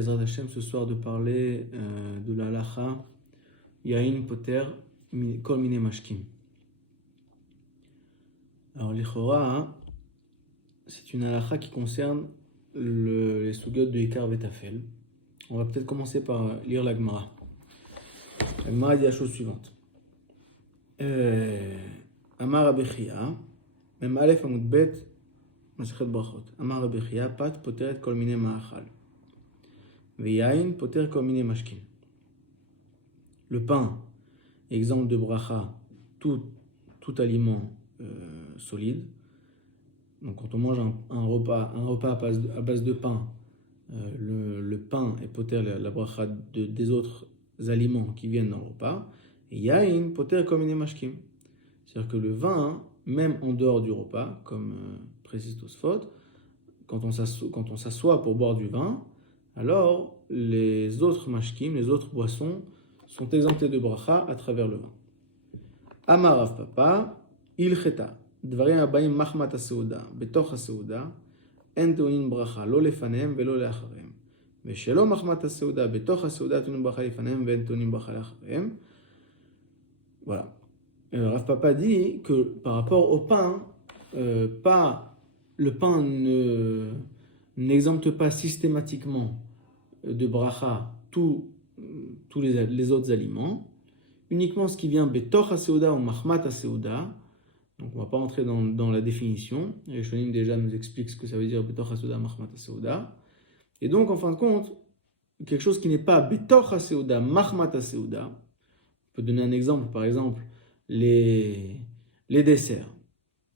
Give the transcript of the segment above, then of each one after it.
Bezrat Hashem ce soir de parler de la halacha Yain Poter Kol Mine Mashkim. Alors, l'Ichora, c'est une halacha qui concerne les sugyot de Ikar Vetafel. On va peut-être commencer par lire la Gemara. La Gemara dit la chose suivante. Amar Rabbi Chia, Mem Aleph Amud Bet, Masechet Brachot. Amar Rabbi Chia, Pat Poteret Kol Mine Ma'achal. Veyain Poter Kol Mine Mashkim. Le pain, exemple de bracha, tout aliment solide. Donc quand on mange un repas à base de pain, le pain est poter la bracha des autres aliments qui viennent dans le repas. Et yain poter comme une mashkim. C'est-à-dire que le vin, même en dehors du repas, comme précise Tosfot, quand on s'assoit pour boire du vin, alors les autres mashkim, les autres boissons, sont exemptés de bracha à travers le vin. Amar Rav Papa, ilcheta, dvarim abayim machmat ha-seuda, betoch ha-seuda, en tonin bracha, lo lefanem velo leacharem. Veshelo machmat ha-seuda, betoch ha-seuda, tonin bracha lefanem, ven tonin bracha leacharem. Voilà. Rav Papa dit que par rapport au pain, le pain n'exempte pas systématiquement de bracha tous les autres aliments, uniquement ce qui vient betoch ha-seuda ou machmat ha-seuda. Donc on ne va pas entrer dans la définition. Les Rishonim déjà nous expliquent ce que ça veut dire betoch ha-seuda, machmat ha-seuda. Et donc en fin de compte, quelque chose qui n'est pas betoch ha-seuda, machmat ha-seuda. On peut donner un exemple, par exemple les desserts.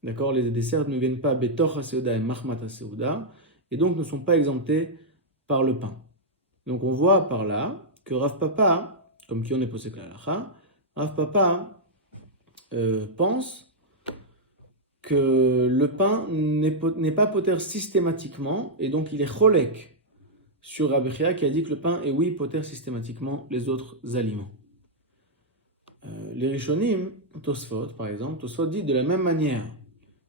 D'accord, les desserts ne viennent pas betoch ha-seuda et machmat ha-seuda, et donc ne sont pas exemptés par le pain. Donc on voit par là que Rav Papa, comme qui on est posé que la halacha, Rav Papa pense que le pain n'est pas poter systématiquement, et donc il est cholek sur Rabbi Chia qui a dit que le pain est oui poter systématiquement les autres aliments. Les Rishonim, Tosfot par exemple, Tosfot dit de la même manière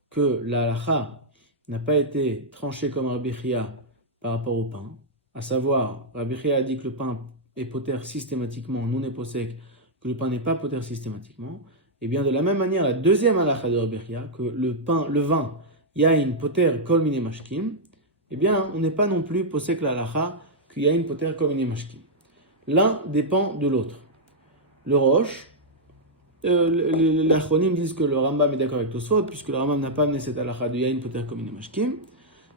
que la halacha n'a pas été tranchée comme Rabbi Chia par rapport au pain, à savoir, Rabbi Chia a dit que le pain est poter systématiquement, non est posek, que le pain n'est pas poter systématiquement, et bien de la même manière, la deuxième halakha de Rabbi Chia, que le vin, yain poter kol mine mashkim, eh bien on n'est pas non plus posek la halakha que yain poter kol mine mashkim. L'un dépend de l'autre. Le roche, les achronim disent que le Rambam est d'accord avec Tosfot, puisque le Rambam n'a pas amené cette halakha de yain poter kol mine mashkim,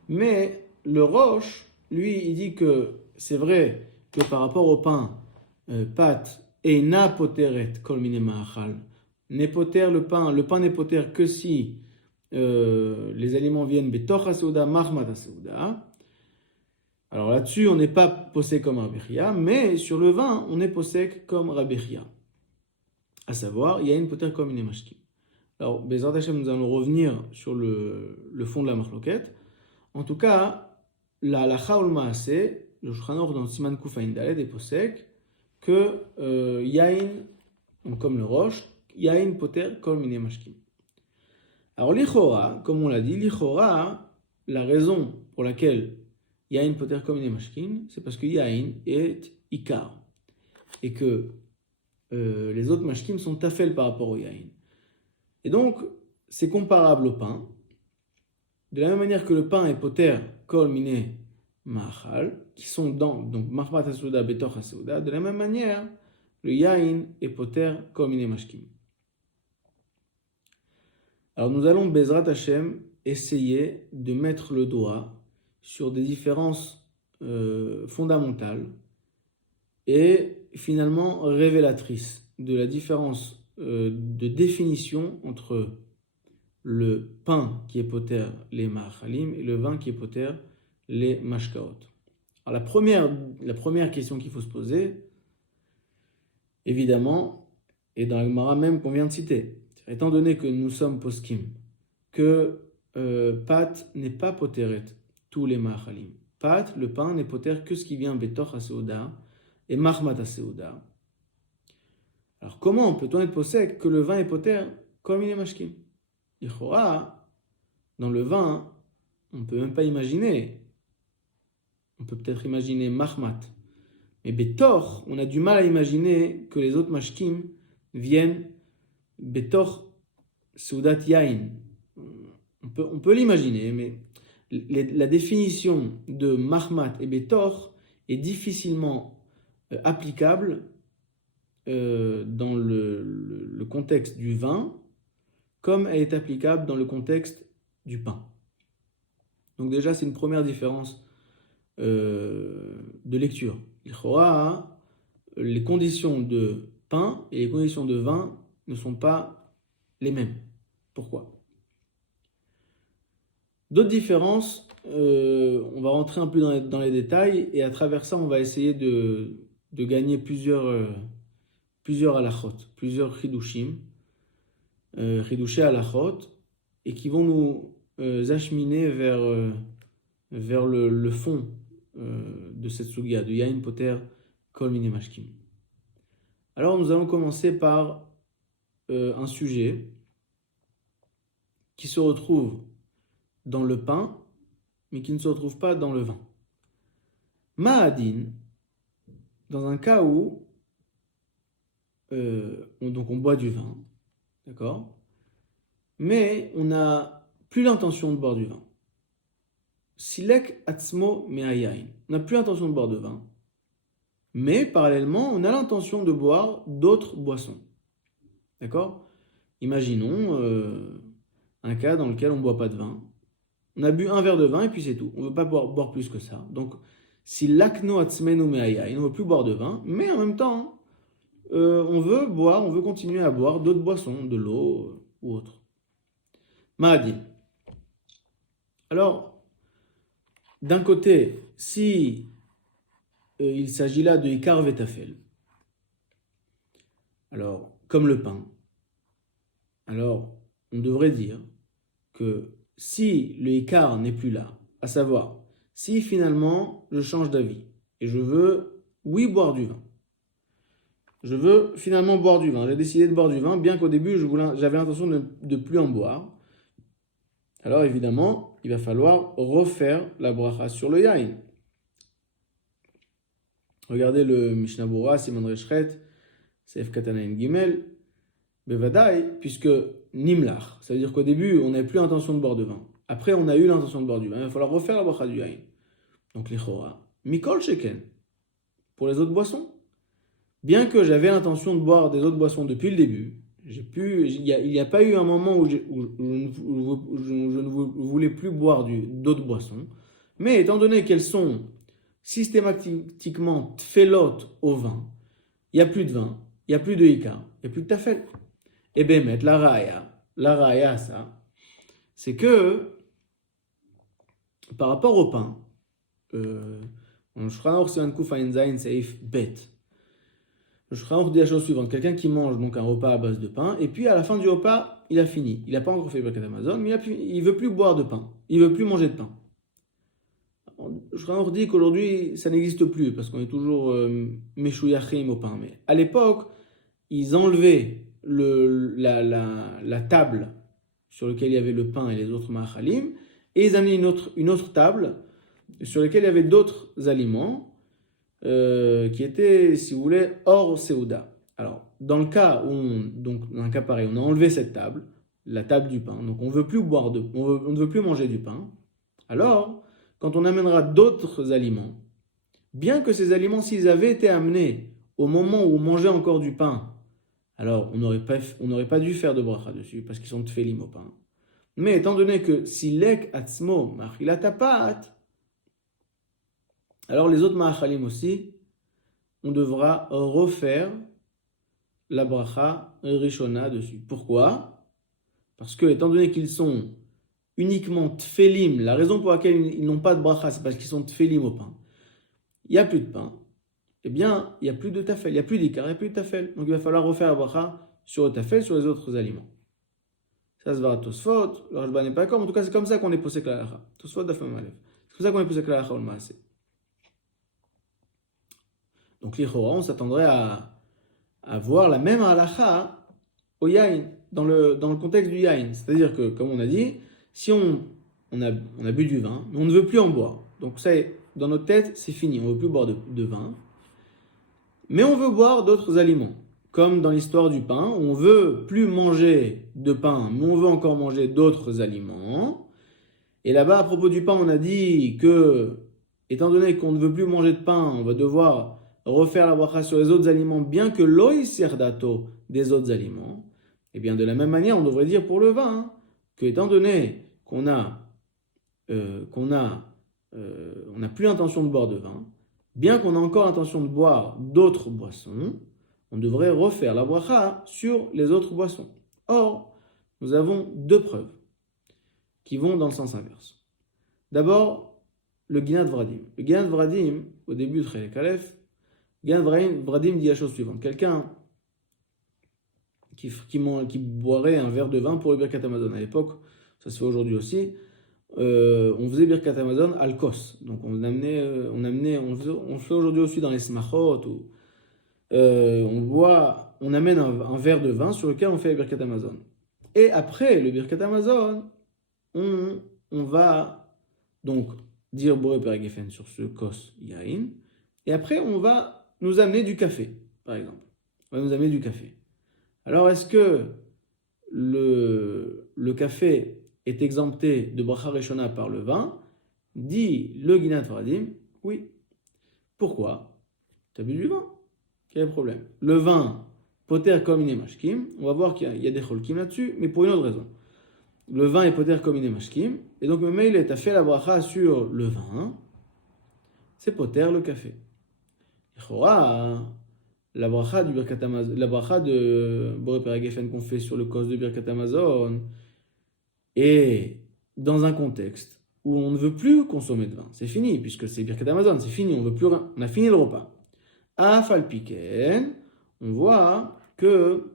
mais le roche, lui, il dit que c'est vrai que par rapport au pain, pat et na poteret kol mine ma'achal, n'est poter le pain n'est poter que si les aliments viennent betoch ha-seuda, machmat ha-seuda. Alors là-dessus, on n'est pas posé comme Rabbi Chia, mais sur le vin, on est posé comme Rabbi Chia. À savoir, il y a une poter comme une mashkim. Alors, Bezrat Hashem, nous allons revenir sur le fond de la marloquette. En tout cas, la halacha ou le maaseh, le Shulchan Aruch dans Siman Kuf Ayin Daled est posek que yain, comme le roche, yain poter kol mine mashkim. Alors l'ichora, comme on l'a dit, l'ichora, la raison pour laquelle yain poter kol mine mashkim, c'est parce que yain est ikar et que les autres mashkim sont tafel par rapport au yain. Et donc c'est comparable au pain. De la même manière que le pain est poter kol mine ma'achal, qui sont dans, donc machmat ha-seuda, betoch ha-seuda, de la même manière, le yain est poter kol mine mashkim. Alors nous allons, Bezrat Hashem, essayer de mettre le doigt sur des différences fondamentales et finalement révélatrices de la différence de définition entre le pain qui est poter les ma'achalim et le vin qui est poter les mashkaot. Alors la première question qu'il faut se poser, évidemment, est dans la Gemara même qu'on vient de citer. Étant donné que nous sommes poskim, que pat n'est pas poteret tous les ma'achalim. Pat, le pain, n'est poter que ce qui vient betoch ha-seuda et machmat ha-seuda. Alors comment peut-on être posek que le vin est poter comme il est mashkim? Ichora, dans le vin, on ne peut même pas imaginer on peut peut-être imaginer mahmat. Mais betor, on a du mal à imaginer que les autres mashkim viennent betor seudat yain. On peut l'imaginer, mais la définition de mahmat et betor est difficilement applicable dans le contexte du vin, comme elle est applicable dans le contexte du pain. Donc déjà, c'est une première différence de lecture. Les conditions de pain et les conditions de vin ne sont pas les mêmes. Pourquoi? D'autres différences, on va rentrer un peu dans les détails, et à travers ça, on va essayer de gagner plusieurs halachot, plusieurs chidushim, chidushé halachot, et qui vont nous acheminer vers le fond de cette sugia, de Yain Poter Kol Mine Mashkim. Alors nous allons commencer par un sujet qui se retrouve dans le pain, mais qui ne se retrouve pas dans le vin. Ma'adin, dans un cas où on boit du vin, d'accord, mais on n'a plus l'intention de boire du vin. Silek atzmo me'ayain. On n'a plus l'intention de boire de vin, mais parallèlement, on a l'intention de boire d'autres boissons. D'accord? Imaginons un cas dans lequel on ne boit pas de vin. On a bu un verre de vin et puis c'est tout. On ne veut pas boire plus que ça. Donc, si lakno atzmenu me'ayain, on ne veut plus boire de vin, mais en même temps, on veut continuer à boire d'autres boissons, de l'eau ou autre. Ma'adi. Alors, d'un côté, si il s'agit là de Ikar Vetafel, alors, comme le pain, alors on devrait dire que si le Ikar n'est plus là, à savoir, si finalement je change d'avis et je veux, oui, boire du vin, je veux finalement boire du vin, j'ai décidé de boire du vin, bien qu'au début j'avais l'intention de ne plus en boire, alors évidemment, il va falloir refaire la bracha sur le yain. Regardez le Mishnah Bora, Siman Reshret, Seif Katanain Gimel, Bevadai, puisque Nimlach, ça veut dire qu'au début, on n'avait plus l'intention de boire de vin. Après, on a eu l'intention de boire du vin. Il va falloir refaire la bracha du yain. Donc, l'Ichora, Mikol Sheken, pour les autres boissons. Bien que j'avais l'intention de boire des autres boissons depuis le début, il n'y a pas eu un moment où je ne voulais plus boire d'autres boissons. Mais étant donné qu'elles sont systématiquement tfelot au vin, il n'y a plus de vin, il n'y a plus de hika, il n'y a plus de tafel. Et bien, mettre la raya, ça, c'est que par rapport au pain, on Shulchan Siman Kuf Ayin Zayin Seif Bet. Le Shulchan dit la chose suivante: quelqu'un qui mange donc un repas à base de pain, et puis à la fin du repas, il a fini. Il n'a pas encore fait Birkat Hamazon, mais il ne veut plus boire de pain. Il ne veut plus manger de pain. Le Shulchan dit qu'aujourd'hui, ça n'existe plus, parce qu'on est toujours Meshuyachim au pain. Mais à l'époque, ils enlevaient la table sur laquelle il y avait le pain et les autres ma'achalim, et ils amenaient une autre table sur laquelle il y avait d'autres aliments, qui était, si vous voulez, hors Seuda. Alors, dans un cas pareil, on a enlevé cette table, la table du pain, donc on ne veut plus on ne veut plus manger du pain. Alors, quand on amènera d'autres aliments, bien que ces aliments, s'ils avaient été amenés au moment où on mangeait encore du pain, alors on n'aurait pas dû faire de bracha dessus, parce qu'ils sont tfelim au pain. Mais étant donné que si lek atzmo machilat tapat, alors les autres ma'achalim aussi, on devra refaire la bracha rishona dessus. Pourquoi? Parce que, étant donné qu'ils sont uniquement tfelim, la raison pour laquelle ils n'ont pas de bracha, c'est parce qu'ils sont tfelim au pain. Il n'y a plus de pain. Eh bien, il n'y a plus de tafel, il n'y a plus d'ikar, il n'y a plus de tafel. Donc il va falloir refaire la bracha sur le tafel, sur les autres aliments. Ça se va à Tosfot, le Rashba n'est pas d'accord, mais en tout cas c'est comme ça qu'on est posé que la halacha. Tosfot d'Afam Alev. C'est comme ça qu'on est posé que la halacha au Maaseh. Donc l'Ichora, on s'attendrait à voir la même halacha au yain, dans le contexte du yain. C'est-à-dire que, comme on a dit, si on a bu du vin, mais on ne veut plus en boire. Donc ça est, dans notre tête, c'est fini, on ne veut plus boire de vin, mais on veut boire d'autres aliments. Comme dans l'histoire du pain, on ne veut plus manger de pain, mais on veut encore manger d'autres aliments. Et là-bas, à propos du pain, on a dit que, étant donné qu'on ne veut plus manger de pain, on va devoir refaire la bracha sur les autres aliments, bien que l'oïsir dato des autres aliments. Et bien de la même manière, on devrait dire pour le vin, que étant donné qu'on n'a plus l'intention de boire de vin, bien qu'on a encore l'intention de boire d'autres boissons, on devrait refaire la bracha sur les autres boissons. Or, nous avons deux preuves qui vont dans le sens inverse. D'abord, le Ginat Vradim. Le Ginat Vradim, au début de Chelek Aleph, Ginat Vradim dit la chose suivante. Quelqu'un qui boirait un verre de vin pour le Birkat Hamazon. À l'époque, ça se fait aujourd'hui aussi, on faisait Birkat Hamazon al kos. Donc on le fait aujourd'hui aussi dans les smachot, on amène un verre de vin sur lequel on fait le Birkat Hamazon. Et après le Birkat Hamazon, on va donc dire Boré Perek Geffen sur ce kos yain, et après on va nous amener du café, par exemple. On va nous amener du café. Alors est-ce que le café est exempté de bracha reshona par le vin? Dit le Ginat Vradim, oui. Pourquoi? Tu as bu du vin? Quel est le problème? Le vin, poter comme une mashkim, on va voir qu'il y a des cholkim là-dessus, mais pour une autre raison. Le vin est poter comme une mashkim, et donc le mail est à fait la bracha sur le vin, c'est poter le café. La bracha du Birkat Hamazon, la bracha de Boré Perek Geffen qu'on fait sur le kos de Birkat Hamazon est dans un contexte où on ne veut plus consommer de vin. C'est fini, puisque c'est Birkat Hamazon, c'est fini, on a fini le repas. À Falpiken, on voit que,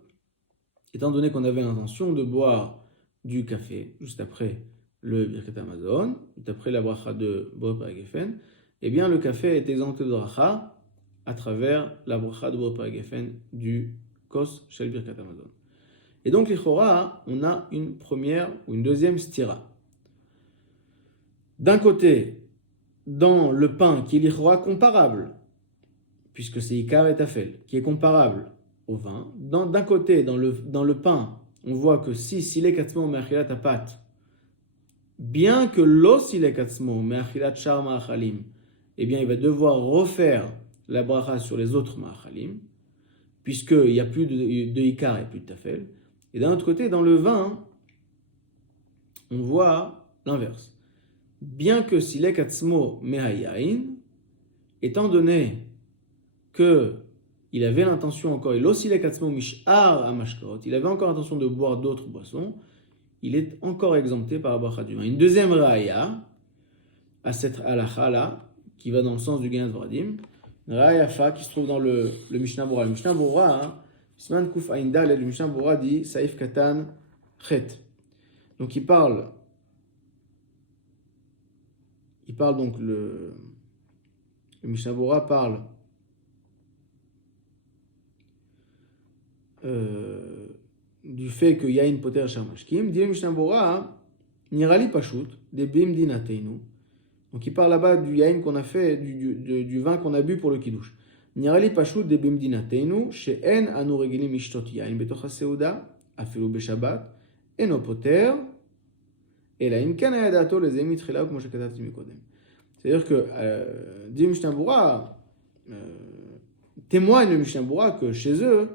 étant donné qu'on avait l'intention de boire du café juste après le Birkat Hamazon, juste après la bracha de Boré Perek Geffen, eh bien le café est exempté de bracha à travers la bracha de Boré Perek Geffen du kos shel Birkat Hamazon. Et donc, l'Ichora, on a une première ou une deuxième stira. D'un côté, dans le pain qui est l'Ichora comparable, puisque c'est Ikar et Tafel, qui est comparable au vin, d'un côté, dans le pain, on voit que si Silek Atzmo Me'achilat Apat, bien que lo Silek Atzmo Me'achilat Shar Ma'achalim, eh bien, il va devoir refaire la bracha sur les autres Ma'achalim, puisqu'il n'y a plus de Ikar et plus de Tafel. Et d'un autre côté, dans le vin, on voit l'inverse. Bien que Silek Atzmo Mehayain, étant donné qu'il avait l'intention encore, il Silek Atzmo Mish'ar Amashkot, il avait encore l'intention de boire d'autres boissons, il est encore exempté par la bracha du vin. Une deuxième raya à cette halakha-là, qui va dans le sens du Ginat Vradim, une raya fa qui se trouve dans le Mishnah Bora. Le Mishnah Bora, Siman Kuf Ain Daled, le Mishnah Bora dit Saïf Katan Chet. Donc il parle donc le Mishnah Bora parle du fait qu'il y a une poter shamashkim. Dit le Mishnah Bora Nirali Pashut de Bim Dinateinu. Donc il parle là-bas du yain qu'on a fait, du vin qu'on a bu pour le kiddush. Nirali pashut de bimdinateinu she'en anu regilim mishtot yain betoch haseuda afilu beshabbat eno poter ela im kan haya da'ato leze mitchila כמו שכתבתי מקודם. C'est-à-dire que dit Mishnah Bora témoigne le Mishnah Bora que chez eux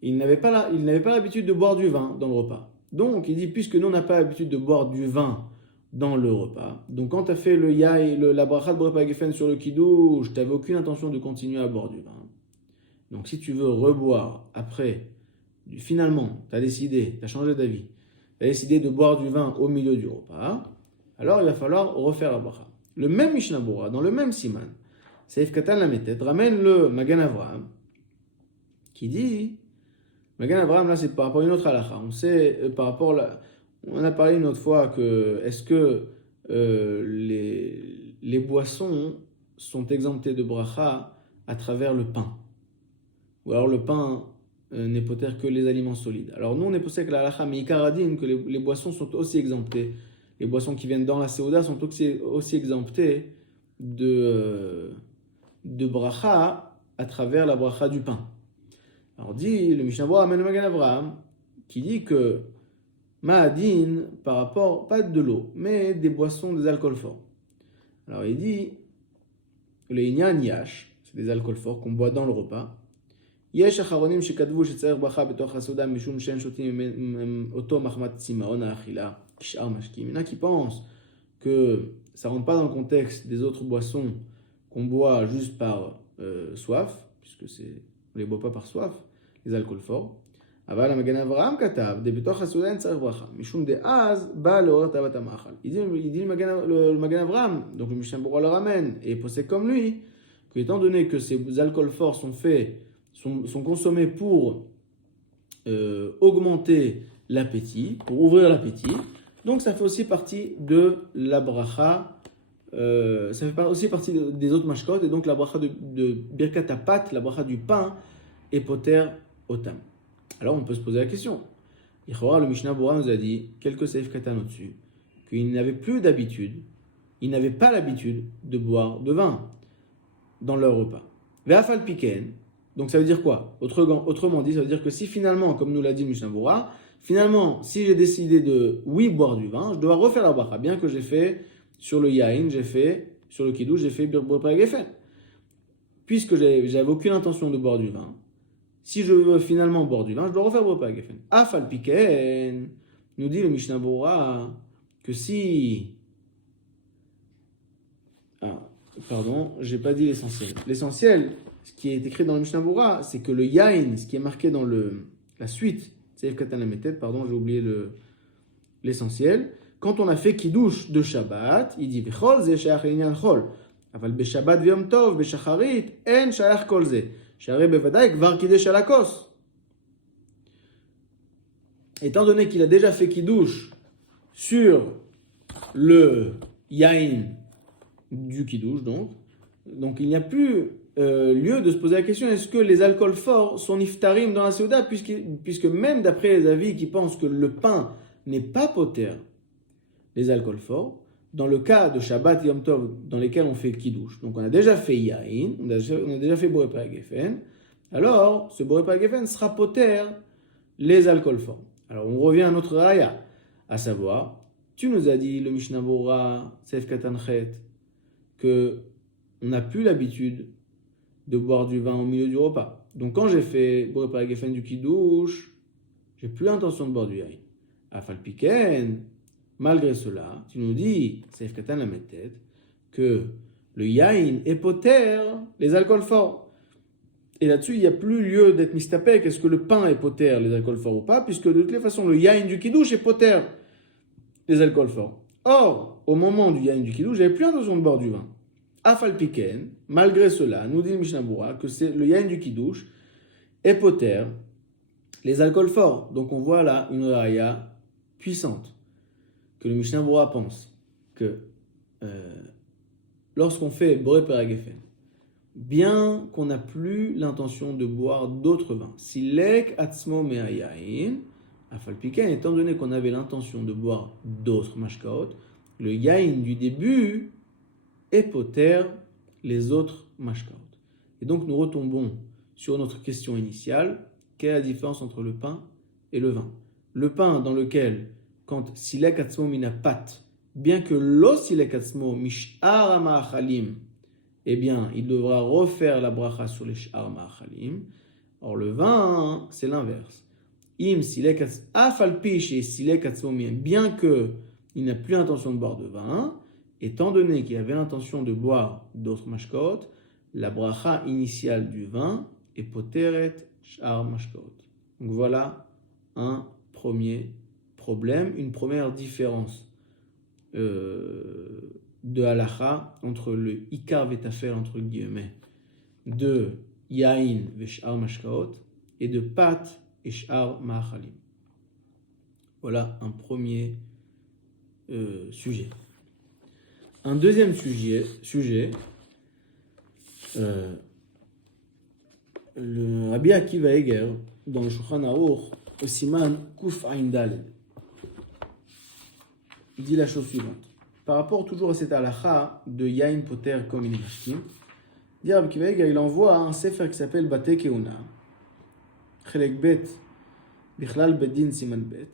ils n'avaient pas l'habitude de boire du vin dans le repas. Donc il dit puisque nous on n'a pas l'habitude de boire du vin dans le repas. Donc quand tu as fait la bracha de Boré Perek Geffen sur le kiddush, tu n'avais aucune intention de continuer à boire du vin. Donc si tu veux reboire après, finalement, tu as changé d'avis, tu as décidé de boire du vin au milieu du repas, alors il va falloir refaire la bracha. Le même Mishnah Bora, dans le même siman, Seif Katan Lametet, ramène le Magan Avraham, qui dit, Magan Avraham, là c'est par rapport à une autre halakha, on sait par rapport à on a parlé une autre fois que est-ce que les boissons sont exemptées de bracha à travers le pain, ou alors le pain n'est poter que les aliments solides. Alors nous on est possède que la halakha mais ikaradine que les boissons sont aussi exemptées. Les boissons qui viennent dans la séouda sont aussi exemptées de bracha à travers la bracha du pain. Alors dit le Mishnah Berurah Amen Magen Avraham, qui dit que Ma'adin par rapport, pas de l'eau, mais des boissons, des alcools forts. Alors il dit, le Inyan Yash, c'est des alcools forts qu'on boit dans le repas. Yesh acharonim shekadvu shetzarech bracha betoch hasoda mishum shen shotim oto machmat simaon ha'achila kishar mashkim. Il y en a qui pensent que ça ne rentre pas dans le contexte des autres boissons qu'on boit juste par soif, puisque on ne les boit pas par soif, les alcools forts. אבל המגן אברהם כתב, דבתוך הסעודה אין צריך ברכה, משום דאז בא לעורר תאוות המאכל. Il dit le Magen Avraham, donc le Mishnah Berurah le ramène, et possède comme lui, qu'étant donné que ces alcools forts sont consommés pour augmenter l'appétit, pour ouvrir l'appétit, donc ça fait aussi partie de la bracha, ça fait aussi partie des autres mashkot, et donc la bracha de Birkat Hapat, la bracha du pain, est poter otam. Alors on peut se poser la question. Le Mishnah Berurah nous a dit, quelques seif katan au-dessus, qu'il n'avait plus d'habitude, ils n'avaient pas l'habitude de boire de vin dans leur repas. Ve'afal piken, donc ça veut dire quoi? Autrement dit, ça veut dire que si finalement, comme nous l'a dit le Mishnah Berurah, finalement, si j'ai décidé de, oui, boire du vin, je dois refaire la bracha, bien que j'ai fait sur le yain, j'ai fait sur le kiddush, j'ai fait birkat gefen. Puisque j'avais aucune intention de boire du vin, si je veux finalement boire du vin, je dois refaire birkat gefen. Afal piken, nous dit le Mishnah Berurah, que si... Pardon, j'ai pas dit l'essentiel. L'essentiel, ce qui est écrit dans le Mishnah Berurah, c'est que le yain, ce qui est marqué dans la suite, c'est pardon, j'ai oublié l'essentiel. Quand on a fait kiddush de Shabbat, il dit v'chol ze shayach l'inyan chol, aval b'Shabbat v'yom tov b'shacharit en shayach kol ze, sharei bevadai kvar kiddush ala kos. Étant donné qu'il a déjà fait kiddush sur le yain du kiddush, donc il n'y a plus lieu de se poser la question, est-ce que les alcools forts sont niftarim dans la Seuda, puisque même d'après les avis qui pensent que le pain n'est pas poter, les alcools forts, dans le cas de Shabbat et Yom Tov, dans lesquels on fait kiddush, donc on a déjà fait yain, on a déjà fait boré gefen, alors ce boré gefen sera poter les alcools forts. Alors on revient à notre raya, à savoir, tu nous as dit, le Mishnah Berurah, Seif Katan Chet, qu'on n'a plus l'habitude de boire du vin au milieu du repas. Donc quand j'ai fait boré gefen du kiddush, j'ai plus l'intention de boire du yain. Afal piken, malgré cela, tu nous dis, Seif Katan la tête, que le yain est poter les alcools forts. Et là-dessus, il n'y a plus lieu d'être mistapek. Est-ce que le pain est poter les alcools forts ou pas? Puisque de toutes les façons, le yain du kiddush est poter les alcools forts. Or, au moment du yain du kiddush, j'avais plus l'intention de boire du vin. Afal piken, malgré cela, nous dit le Mishnah Berurah que c'est le yain du kiddush est poter les alcools forts. Donc on voit là une raya puissante que le Mishnah Berurah pense que lorsqu'on fait boré gefen, bien qu'on n'a plus l'intention de boire d'autres vins, silek atzmo me'ayain, afal piken, étant donné qu'on avait l'intention de boire d'autres mashkaot, le yain du début est poter les autres mashkaot. Et donc nous retombons sur notre question initiale, quelle est la différence entre le pain et le vin? Le pain dans lequel, quand silek atzmo mina pat, bien que lo silek atzmo mish'ar ha'ma'achalim, eh bien, il devra refaire la bracha sur les sh'ar ma'achalim. Or, le vin, c'est l'inverse. Im silek afal pish et silek atzmo mina, bien que il n'a plus l'intention de boire de vin, étant donné qu'il avait l'intention de boire d'autres mashkaot, la bracha initiale du vin est poteret sh'ar mashkaot. Donc voilà un premier problème, une première différence de halacha entre le ikar vetafer entre guillemets de yain veshar mashkaot et de pat et shar ma'achalim. Voilà un premier sujet. Un deuxième sujet le Rabbi Akiva Eger dans le Shulchan Aruch au Siman Kuf Ain Daled, il dit la chose suivante. par rapport toujours à cette halakha de Yain Poter comme il est mashkim, Rabbi Akiva Eiger, il envoie un sefer qui s'appelle Bate Keuna, Chelek Bet, Bichlal Bedin Siman Bet.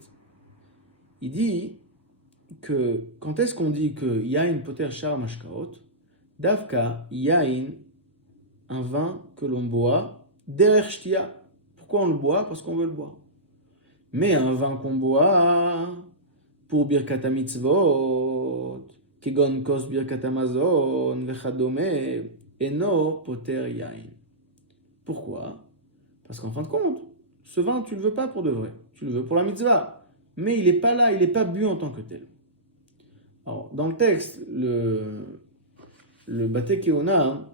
Il dit que quand est-ce qu'on dit que Yain Poter Shar Mashkaot, Davka Yain, un vin que l'on boit, Derer Shtia. Pourquoi on le boit? Parce qu'on veut le boire. Mais un vin qu'on boit pour Birkat HaMitzvot, Kegon Kos Birkat HaMazon, Vechadome, Eno Poter Yain. Pourquoi? Parce qu'en fin de compte, ce vin, tu ne le veux pas pour de vrai. Tu le veux pour la mitzvah. Mais il n'est pas là, il n'est pas bu en tant que tel. Alors, dans le texte, le Bate Keuna,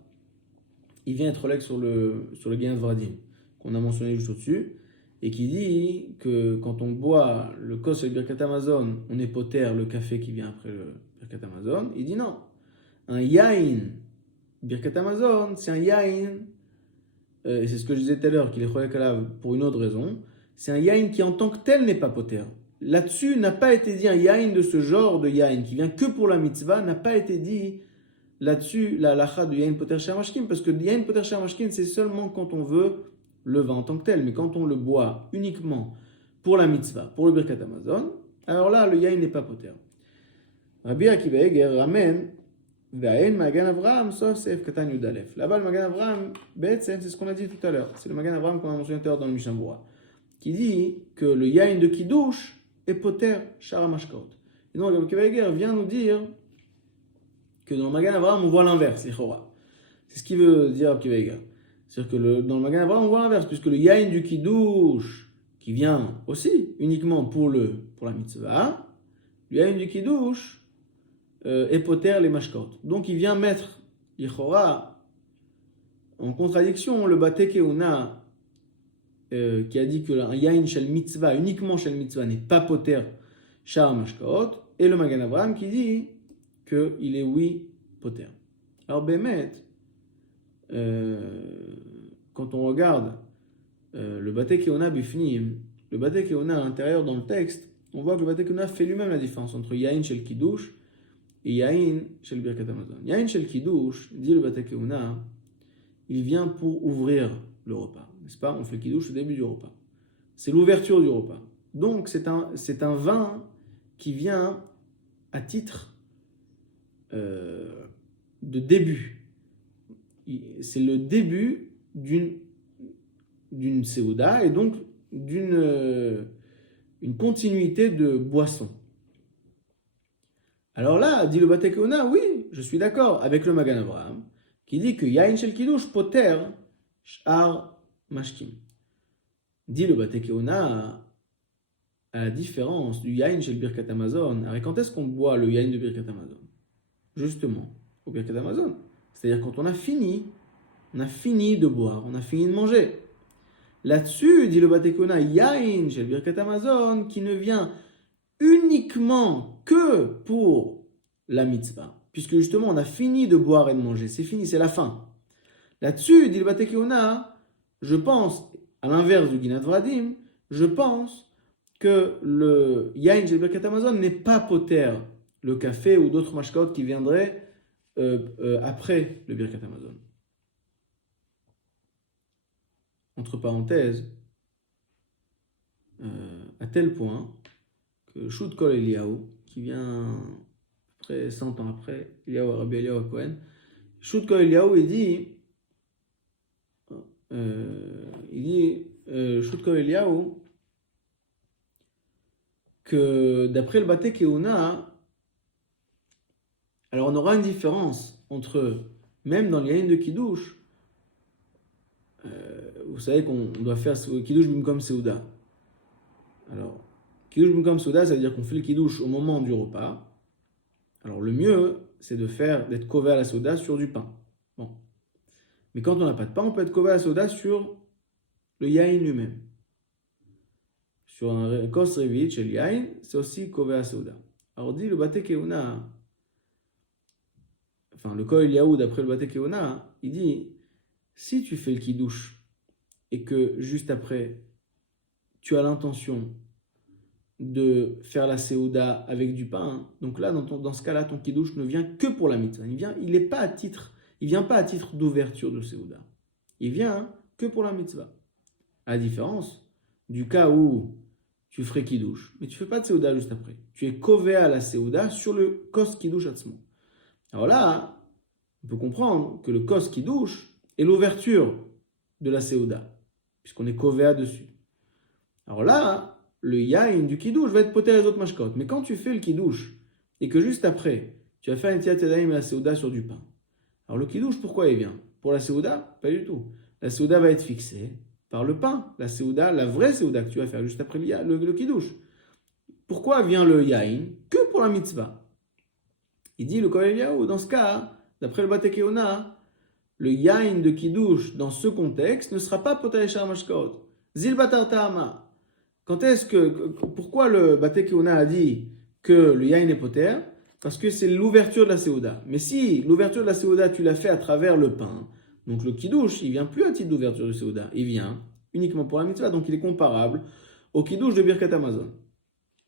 il vient être sur le Gain Vradim, qu'on a mentionné juste au-dessus, et qui dit que quand on boit le kos et le Birkat Hamazon, on est poter le café qui vient après le Birkat Hamazon. Il dit non. Un yain Birkat Hamazon, c'est un yain, et c'est ce que je disais tout à l'heure, qu'il est cholek alav pour une autre raison, c'est un yain qui en tant que tel n'est pas poter. Là-dessus, n'a pas été dit un yain de ce genre de yain, qui vient que pour la mitzvah, n'a pas été dit là-dessus la halakha de yain poter shamashkim, parce que yain poter shamashkim, c'est seulement quand on veut le vin en tant que tel, mais quand on le boit uniquement pour la mitzvah, pour le Birkat Hamazon, alors là, le yain n'est pas poter. Rabbi Akiva Eiger ramène Ve'ayin Magan Avraham sauf Seif Katan Yudalef. Là-bas, le Magan Avraham, c'est ce qu'on a dit tout à l'heure. C'est le Magan Avraham qu'on a mentionné tout à l'heure dans le Mishnah Berurah, qui dit que le yain de Kiddush est poter Shara Mashkaot. Et donc, Rabbi Akiva Eiger vient nous dire que dans le Magan Avraham, on voit l'inverse, les Chora. C'est ce qu'il veut dire Rabbi Akiva Eiger. C'est-à-dire que dans le Magan Avraham, on voit l'inverse, puisque le yain du Kiddush, qui vient aussi uniquement pour la mitzvah, le yain du Kiddush est poter les mashkot. Donc il vient mettre l'Ichora en contradiction le Bate Keuna qui a dit que un yain shel mitzvah, uniquement shel mitzvah, n'est pas poter shar mashkot, et le Magan Avraham qui dit qu'il est oui poter. Alors Bémet, quand on regarde le Bate Keuna bifnim, le Bate Keuna à l'intérieur dans le texte, on voit que le Bate Keuna fait lui-même la différence entre yain shel kiddush et yain shel Birkat Hamazon. Yain shel kiddush, dit le Bate Keuna, il vient pour ouvrir le repas, n'est-ce pas? On fait le kiddush au début du repas. C'est l'ouverture du repas. Donc c'est un vin qui vient à titre de début. C'est le début d'une Seuda et donc une continuité de boisson. Alors là, dit le Bate Keuna, oui, je suis d'accord avec le Magan Avraham, qui dit que Yain Shel Kiddush poter shar mashkim. Dit le Bate Keuna, à la différence du Yain Shel Birkat Hamazon, quand est-ce qu'on boit le Yain de Birkat Hamazon? Justement, au Birkat Hamazon. C'est-à-dire quand on a fini de boire, on a fini de manger. Là-dessus, dit le Bate Keuna, Yain Shel Birkat Hamazon, qui ne vient uniquement que pour la mitzvah, puisque justement on a fini de boire et de manger, c'est fini, c'est la fin. Là-dessus, dit le Bate Keuna, je pense, à l'inverse du Ginat Vradim, je pense que le Yain Shel Birkat Hamazon n'est pas poter le café ou d'autres mashkaot qui viendraient après le Birkat Hamazon. Entre parenthèses, à tel point que Shut Kol Eliyahu, qui vient après 100 ans après, Rabbi Eliyahu Cohen, Shut Kol Eliyahu, il dit Shut Kol Eliyahu, que d'après le Bate Keuna, alors on aura une différence entre, même dans le Yain de Kiddush, vous savez qu'on doit faire Kiddush Bimkom Seuda. Alors, Kiddush Bimkom Seuda, ça veut dire qu'on fait le Kiddush au moment du repas. Alors le mieux, c'est d'être kové à la Seuda sur du pain. Bon. Mais quand on n'a pas de pain, on peut être kové à la Seuda sur le Yain lui-même. Sur un kos revit chez le Yain, c'est aussi kové à la Seuda. Alors dit le Bate Keuna, enfin le Kol Eliyahu d'après le Bate Keuna, il dit, si tu fais le Kiddush et que juste après, tu as l'intention de faire la Séouda avec du pain. Donc là, dans ce cas-là, ton kiddush ne vient que pour la mitzvah. Il vient pas à titre d'ouverture de Séouda. Il vient que pour la mitzvah. À la différence du cas où tu ferais kiddush, mais tu fais pas de Séouda juste après. Tu es kové à la Séouda sur le kos kiddush atzmo. Alors là, on peut comprendre que le kos kiddush est l'ouverture de la Séouda, puisqu'on est kové dessus. Alors là, le yain du kiddush va être poter les autres mashkot. Mais quand tu fais le kiddush et que juste après, tu vas faire un tiat yadayim et la Séouda sur du pain. Alors le kiddush, pourquoi il vient? Pour la Séouda? Pas du tout. La Séouda va être fixée par le pain. La Séouda, la vraie Séouda que tu vas faire juste après le kiddush. Pourquoi vient le yain? Que pour la mitzvah. Il dit le Kohen Eliyahu, dans ce cas, d'après le Batekeona, le yain de kiddush dans ce contexte ne sera pas poter les mashkot. Zil batar ta'ama. Pourquoi le Batekeona a dit que le yain est poter? Parce que c'est l'ouverture de la Séouda. Mais si l'ouverture de la Séouda, tu l'as fait à travers le pain, donc le kiddush, il vient plus à titre d'ouverture de Séouda, il vient uniquement pour la mitzvah, donc il est comparable au kiddush de Birkat Hamazon.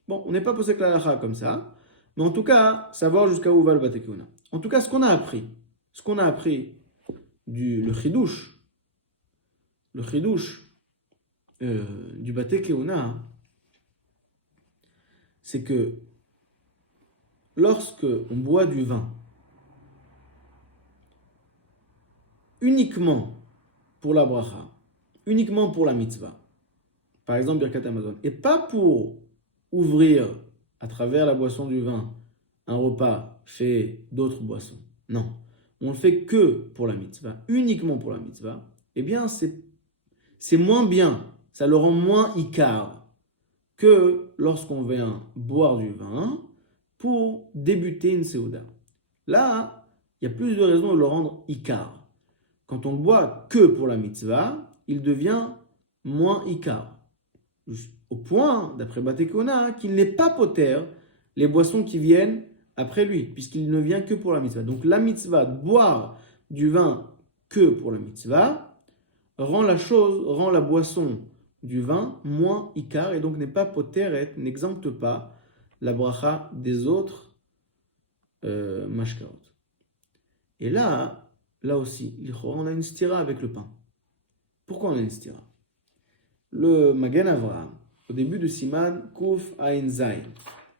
Bon, on n'est pas posé que la halakha comme ça, mais en tout cas, savoir jusqu'à où va le Batekeona. En tout cas, ce qu'on a appris le chidouche du Batekeona, c'est que lorsque on boit du vin uniquement pour la bracha, uniquement pour la mitzvah, par exemple Birkat Hamazon, et pas pour ouvrir à travers la boisson du vin un repas fait d'autres boissons, non, on le fait que pour la mitzvah, uniquement pour la mitzvah, eh bien c'est moins bien, ça le rend moins ikar que lorsqu'on vient boire du vin pour débuter une Séouda. Là, il y a plus de raisons de le rendre ikar. Quand on le boit que pour la mitzvah, il devient moins ikar. Au point, d'après Batekeona, qu'il n'est pas poter les boissons qui viennent après lui, puisqu'il ne vient que pour la mitzvah. Donc la mitzvah, boire du vin que pour la mitzvah, rend la boisson du vin moins ikar, et donc n'est pas poter, n'exempte pas la bracha des autres mashkaot. Et là aussi, on a une stira avec le pain. Pourquoi on a une stira? Le Magen Avraham, au début de Siman, Kuf Ain Zain.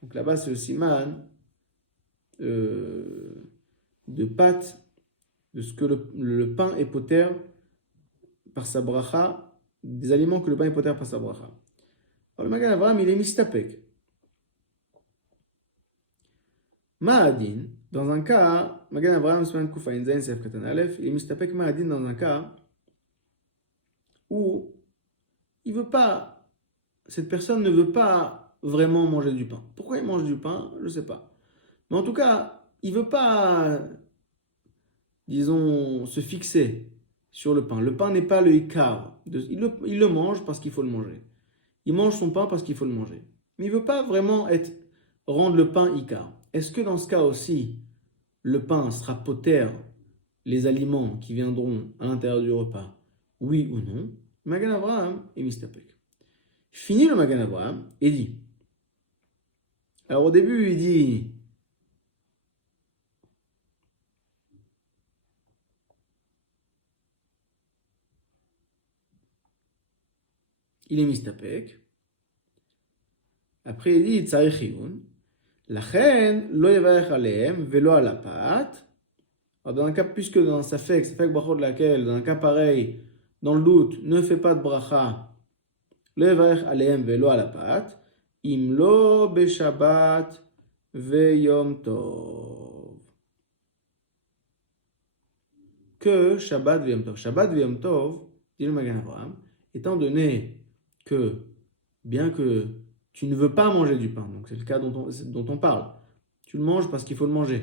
Donc là-bas, c'est le Siman de pâte, de ce que le pain est poter par sa bracha, des aliments que le pain est poter par sa bracha. Alors le Magen Avraham, il est mistapek. Ma'adin, dans un cas, Magen Avraham, Siman Kuf Ain Zain, Sef Katan Aleph, il est mistapek Ma'adin dans un cas où cette personne ne veut pas vraiment manger du pain. Pourquoi il mange du pain? Je ne sais pas. Mais en tout cas, il ne veut pas, disons, se fixer sur le pain. Le pain n'est pas le ikar. Il le mange parce qu'il faut le manger. Il mange son pain parce qu'il faut le manger. Mais il ne veut pas vraiment rendre le pain ikar. Est-ce que dans ce cas aussi, le pain sera poter les aliments qui viendront à l'intérieur du repas? Oui ou non? Magen Avraham est mistapek. Fini le Magen Avraham et dit. Alors au début, il dit il est mistapek. Après, il dit tzarich chiyun. Lachen lo yavarech alehem velo ala pat. Alors dans un cas, puisque dans sa fek brachot de laquelle, dans un cas pareil, dans le doute, ne fait pas de bracha, lo yavarech alehem velo ala pat. Imlo beshabbat veyom tov. Que Shabbat veyom tov. Shabbat veyom tov, dit le Magen Avraham, étant donné que, bien que tu ne veux pas manger du pain, donc c'est le cas dont on parle, tu le manges parce qu'il faut le manger,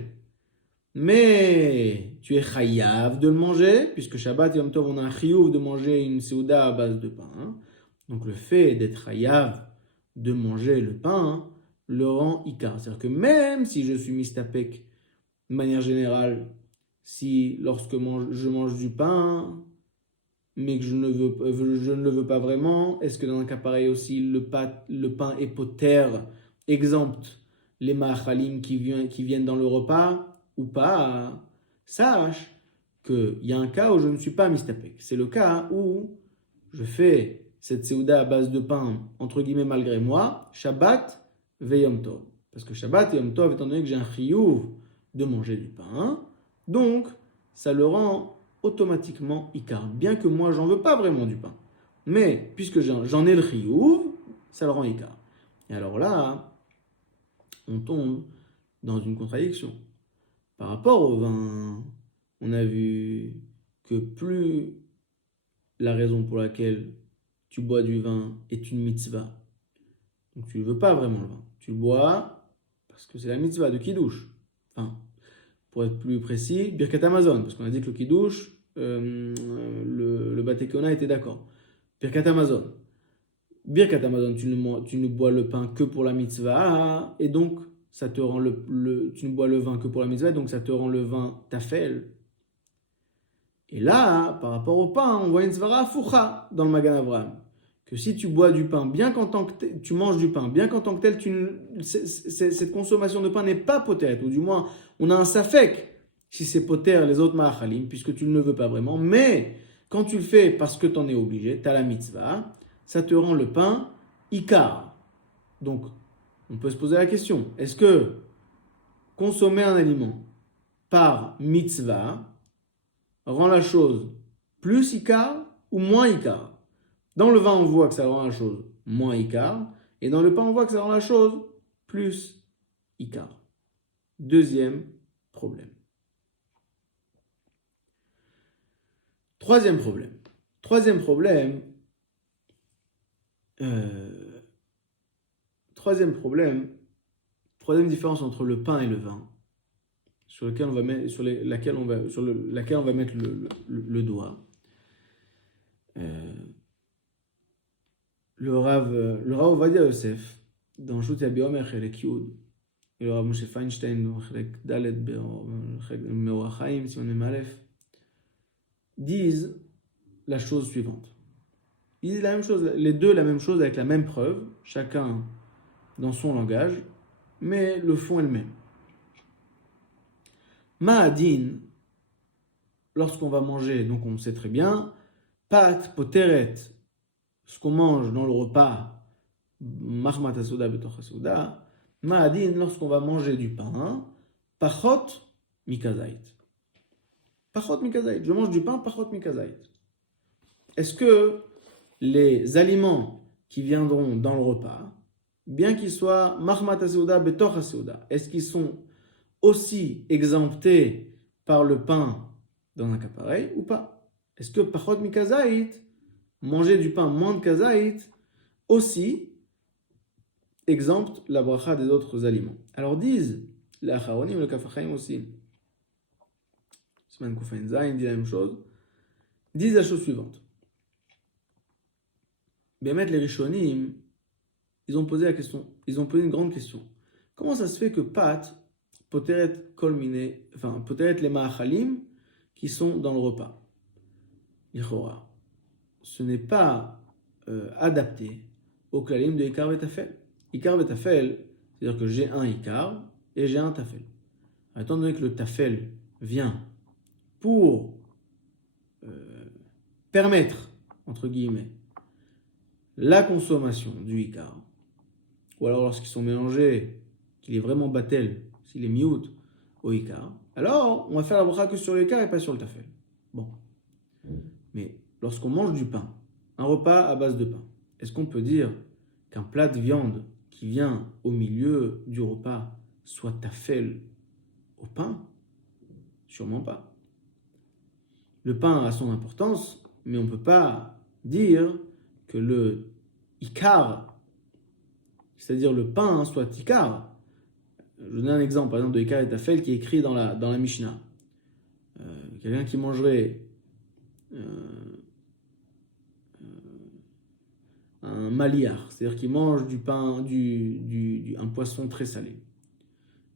mais tu es chayav de le manger, puisque Shabbat et Yom Tov, on a un chiyuv de manger une seuda à base de pain, donc le fait d'être chayav de manger le pain le rend ikar. C'est-à-dire que même si je suis mistapek de manière générale, si lorsque je mange du pain, mais que je ne le veux pas vraiment? Est-ce que dans un cas pareil aussi, le pain est poter, exempte les ma'achalim qui viennent dans le repas ou pas? Sache qu'il y a un cas où je ne suis pas mistapek. C'est le cas où je fais cette Seouda à base de pain, entre guillemets malgré moi, Shabbat ve Yom Tov. Parce que Shabbat et Yom Tov, étant donné que j'ai un chiyuv de manger du pain, donc ça le rend automatiquement ikar. Bien que moi, j'en veux pas vraiment du pain. Mais puisque j'en ai le chiyuv, ça le rend ikar. Et alors là, on tombe dans une contradiction. Par rapport au vin, on a vu que plus la raison pour laquelle tu bois du vin est une mitzvah, donc tu ne veux pas vraiment le vin, tu le bois parce que c'est la mitzvah de Kiddush. Enfin, pour être plus précis, Birkat Hamazon, parce qu'on a dit que le Kiddush, le Baté Kehuna était d'accord. Birkat Hamazon. Birkat Hamazon, tu ne bois le pain que pour la mitzvah, et donc ça te rend tu ne bois le vin que pour la mitzvah, donc ça te rend le vin tafel. Et là, par rapport au pain, on voit une svara foucha dans le Magan Avraham. Que si tu bois du pain, bien qu'en tant que tu manges du pain, bien qu'en tant que tel, cette consommation de pain n'est pas potère, ou du moins, on a un safek si c'est potère les autres ma'achalim, puisque tu ne le veux pas vraiment. Mais quand tu le fais parce que tu en es obligé, tu as la mitzvah, ça te rend le pain ikar. Donc, on peut se poser la question, est-ce que consommer un aliment par mitzvah rend la chose plus ikar ou moins ikar? Dans le vin, on voit que ça rend la chose moins ikar, et dans le pain, on voit que ça rend la chose plus ikar. Deuxième problème. Troisième problème. Troisième différence entre le pain et le vin, sur laquelle on va mettre le doigt. Le Rav Ovadia Yosef, dans Shut Yabiomer Chelek Yud, et le Rav Moshe Feinstein, dans Chelek Dalet Meorachaim, si on est malef, disent la chose suivante. Ils disent la même chose, les deux la même chose avec la même preuve, chacun dans son langage, mais le fond est le même. Ma'adin, lorsqu'on va manger, donc on sait très bien, pat, poteret, ce qu'on mange dans le repas, mahmat asouda betoch asouda, ma'adin, lorsqu'on va manger du pain, pachot mikazait. Pachot mikazait, je mange du pain, pachot mikazait. Est-ce que les aliments qui viendront dans le repas, bien qu'ils soient mahmat asouda betoch asouda, est-ce qu'ils sont aussi exemptés par le pain dans un cas pareil ou pas? Est-ce que pachot mikazait, manger du pain moins de kazaït, aussi exempte la bracha des autres aliments? Alors disent les acharonim, le kafachaim aussi, Sman Kufain Zain dit la même chose, disent la chose suivante. Bémet les rishonim, ils ont posé une grande question. Comment ça se fait que Pat poteret les ma'achalim qui sont dans le repas? L'Ichora, ce n'est pas adapté au klalim de Ikar Betafel. Ikar Betafel, c'est-à-dire que j'ai un Ikar et j'ai un Tafel. Étant donné que le Tafel vient pour permettre, entre guillemets, la consommation du Ikar, ou alors lorsqu'ils sont mélangés, qu'il est vraiment batel, s'il est miout au Ikar, alors on va faire la bracha que sur le Ikar et pas sur le Tafel. Bon. Mais lorsqu'on mange du pain, un repas à base de pain, est-ce qu'on peut dire qu'un plat de viande qui vient au milieu du repas soit tafel au pain? Sûrement pas. Le pain a son importance, mais on ne peut pas dire que le ikar, c'est-à-dire le pain, soit ikar. Je donne un exemple, par exemple, de ikar et tafel qui est écrit dans la Mishnah. Quelqu'un qui mangerait un maliar, c'est-à-dire qu'il mange du pain, un poisson très salé.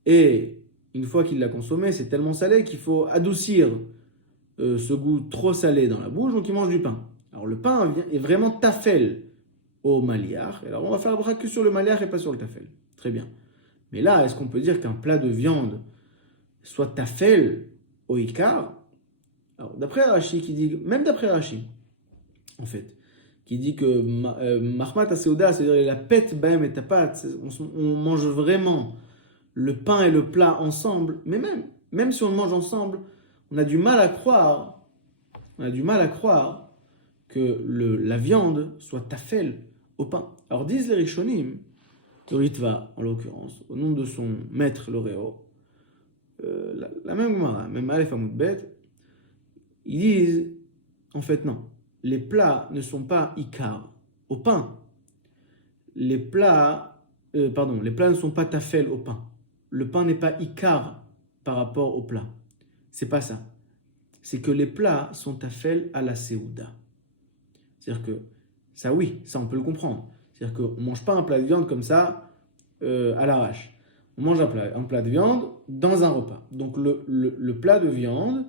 Et une fois qu'il l'a consommé, c'est tellement salé qu'il faut adoucir ce goût trop salé dans la bouche, donc il mange du pain. Alors le pain est vraiment tafel au maliach. Alors on va faire la bracha que sur le maliach et pas sur le tafel. Très bien. Mais là, est-ce qu'on peut dire qu'un plat de viande soit tafel au ikar? Alors d'après Rashi qui dit, même d'après Rashi, en fait, qui dit que mahmat aseuda, c'est-à-dire la pète baem et tapat, on mange vraiment le pain et le plat ensemble, mais même si on le mange ensemble, on a du mal à croire que la viande soit tafel au pain. Alors disent les Rishonim, le Ritva en l'occurrence, au nom de son maître l'Oréo, la même Gemara, même Aleph Amud Bet, ils disent, en fait non, les plats ne sont pas ikar au pain. Les plats ne sont pas tafel au pain. Le pain n'est pas ikar par rapport au plat. C'est pas ça. C'est que les plats sont tafel à la seouda. C'est-à-dire que, ça oui, ça on peut le comprendre. C'est-à-dire qu'on ne mange pas un plat de viande comme ça, à l'arrache. On mange un plat de viande dans un repas. Donc le plat de viande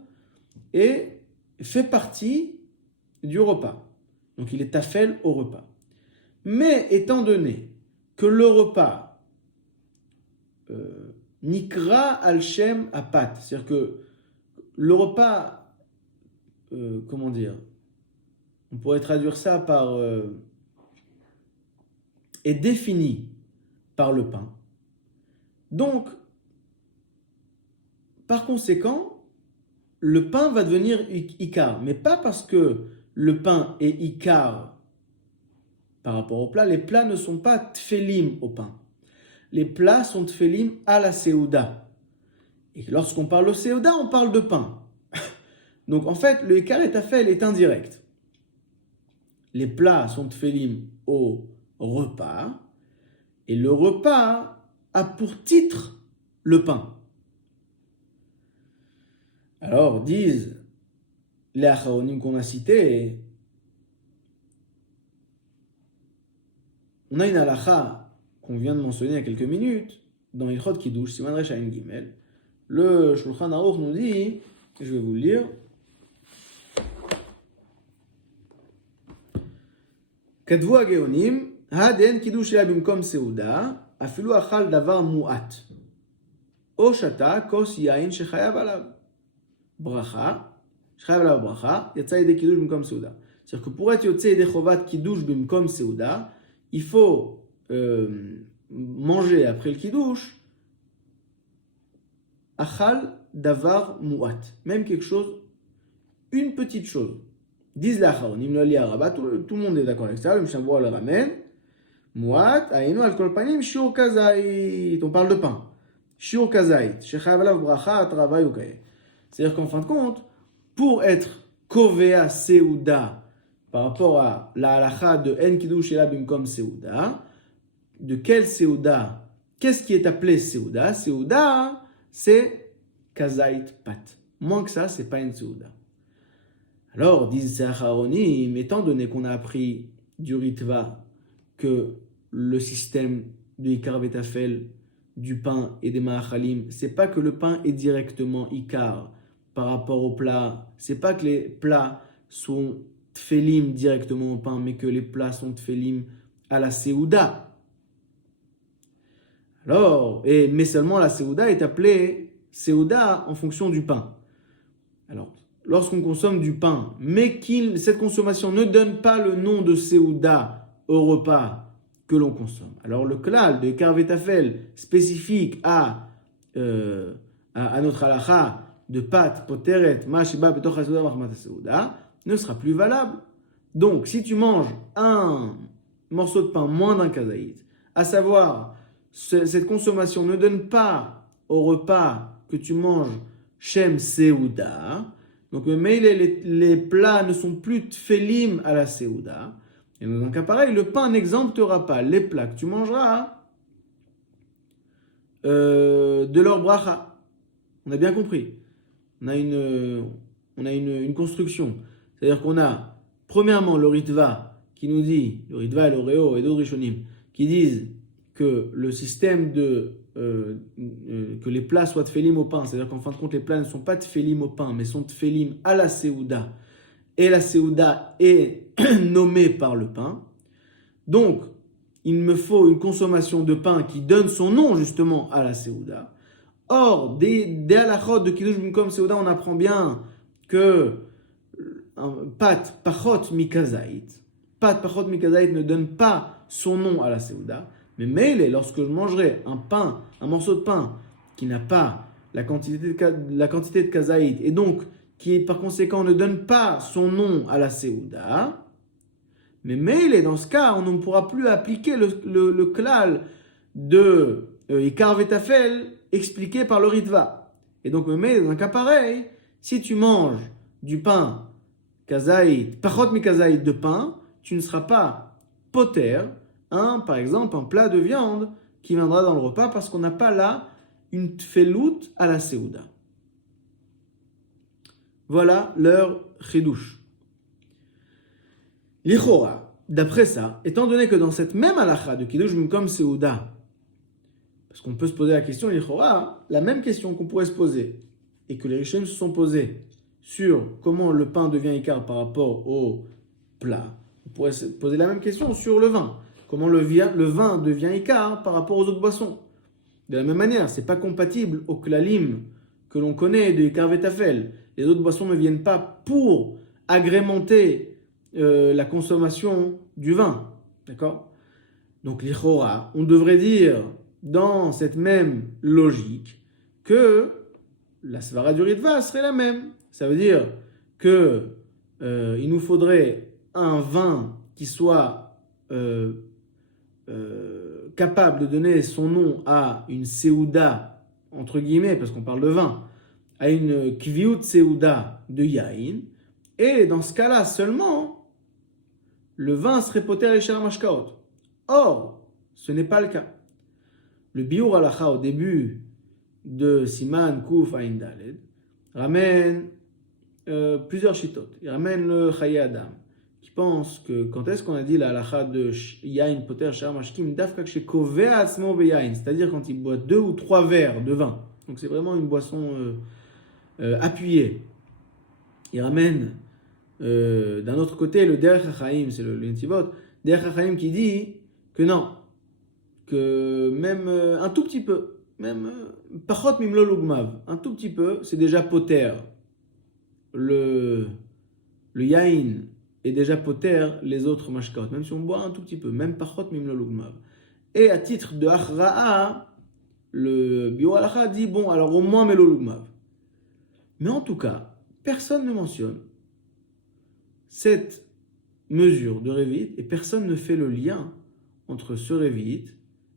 fait partie du repas. Donc il est tafel au repas. Mais étant donné que le repas nikra al shem apat, c'est-à-dire que le repas, comment dire, on pourrait traduire ça par est défini par le pain. Donc, par conséquent, le pain va devenir ikar, mais pas parce que le pain est ikar par rapport au plat. Les plats ne sont pas tfelim au pain. Les plats sont tfelim à la seouda. Et lorsqu'on parle de seouda, on parle de pain. Donc en fait, le ikar et tafel est indirect. Les plats sont tfelim au repas, et le repas a pour titre le pain. Alors, disent les acharonim qu'on a cités, on a une halakha qu'on vient de mentionner il y a quelques minutes, dans Ilchot Kiddush, Siman Resh Ayin Gimel. Le Shulchan Aruch nous dit, je vais vous le lire, כתבו הגאונים, הדין קידוש שלה במקום סעודה, אפילו אכל דבר מועט, או שתה כוס יין שחייב עליו ברכה, יצא ידי קידוש במקום סעודה. C'est-à-dire que pour être יוצא ידי חובת קידוש במקום סעודה, il faut manger après le קידוש, אכל דבר מועט, même quelque chose, une petite chose. Disent la Charonim, le Liaraba, tout le monde est d'accord avec ça, le Mishnah le ramène. Mouat, Aïnou, al-Kol Panim, Shiur Kazait. On parle de pain. Shiur Kazait. Shechav alav bracha, travail ou kaye. C'est-à-dire qu'en fin de compte, pour être Kovea Seuda, par rapport à la halacha de En Kiddush Ela Bimkom Seuda, de quel Seuda? Qu'est-ce qui est appelé Seuda? Seuda, c'est Kazait Pat. Moins que ça, c'est pas une Seuda. Alors, disent ces acharonim, étant donné qu'on a appris du Ritva que le système de Ikar Betafel, du pain et des Ma'achalim, c'est pas que le pain est directement Ikar par rapport au plat, c'est pas que les plats sont Tfelim directement au pain, mais que les plats sont Tfelim à la Seuda. Alors, mais seulement la Seuda est appelée Seuda en fonction du pain. Alors, lorsqu'on consomme du pain, mais cette consommation ne donne pas le nom de Seuda au repas que l'on consomme. Alors le klal de Ikar Betafel spécifique à notre halacha de pat, poteret, mashiba, betoch ha-seuda, machmat ha-seuda, ne sera plus valable. Donc si tu manges un morceau de pain moins d'un kazaït, à savoir cette consommation ne donne pas au repas que tu manges shem Seuda, donc, mais les plats ne sont plus tfelim à la Seuda. Et dans un cas pareil, le pain n'exemptera pas les plats que tu mangeras de leur bracha. On a bien compris. On a une construction. C'est-à-dire qu'on a, premièrement, le Ritva qui nous dit, le Ritva et l'Oreo et d'autres Rishonim, qui disent que le système que les plats soient tfelim au pain, c'est-à-dire qu'en fin de compte, les plats ne sont pas tfelim au pain, mais sont tfelim à la Seuda, et la Séouda est nommée par le pain. Donc, il me faut une consommation de pain qui donne son nom justement à la Séouda. Or, des halachot de Kiddush Bimkom Séouda, on apprend bien que pat pachot mikazait ne donne pas son nom à la Séouda. Mais lorsque je mangerai un morceau de pain qui n'a pas la quantité de kazaït et donc qui par conséquent ne donne pas son nom à la Séouda, mais dans ce cas, on ne pourra plus appliquer le klal de Ikar Vetafel expliqué par le Ritva. Et donc, dans un cas pareil, si tu manges du pain kazaït, pachot mi kazaït de pain, tu ne seras pas poter, par exemple, un plat de viande qui viendra dans le repas parce qu'on n'a pas là une tfelout à la Séouda. Voilà leur chidouche. L'Ichora, d'après ça, étant donné que dans cette même halakha de Kiddush Bimkom Séouda, parce qu'on peut se poser la question, l'Ichora, la même question qu'on pourrait se poser, et que les Rishonim se sont posés sur comment le pain devient Ikar par rapport au plat, on pourrait se poser la même question sur le vin. Comment le vin devient Ikar par rapport aux autres boissons. De la même manière, ce n'est pas compatible au klalim que l'on connaît de Ikar Vetafel. Les autres boissons ne viennent pas pour agrémenter la consommation du vin. D'accord ? Donc, l'Ichora, on devrait dire, dans cette même logique, que la svara du Ritva serait la même. Ça veut dire que il nous faudrait un vin qui soit capable de donner son nom à une Séouda, entre guillemets, parce qu'on parle de vin, à une Kviut Séouda de Yain, et dans ce cas-là seulement, le vin serait poter et shel mashkaot. Or, ce n'est pas le cas. Le Biur Halacha au début de Siman Kuf Ayin Daled ramène plusieurs shittot. Il ramène le Chaye Adam, qui pense que quand est-ce qu'on a dit la halacha de Yain poter shel mashkim, dafka chez Kovea Atzmo be Yain, c'est-à-dire quand il boit 2 ou 3 verres de vin. Donc c'est vraiment une boisson appuyée. Il ramène d'un autre côté, le Derech HaChaim, c'est le Netivot, Derech HaChaim qui dit que non, que même un tout petit peu, même Pachot Mimlo Lugmav, un tout petit peu, c'est déjà poter. Le Yain est déjà poter les autres mashkaot, même si on boit un tout petit peu, même Pachot Mimlo Lugmav. Et à titre de Achra'a, le Biur Halacha dit bon, alors au moins Melo Lugmav. Mais en tout cas, personne ne mentionne cette mesure de Révit et personne ne fait le lien entre ce Révit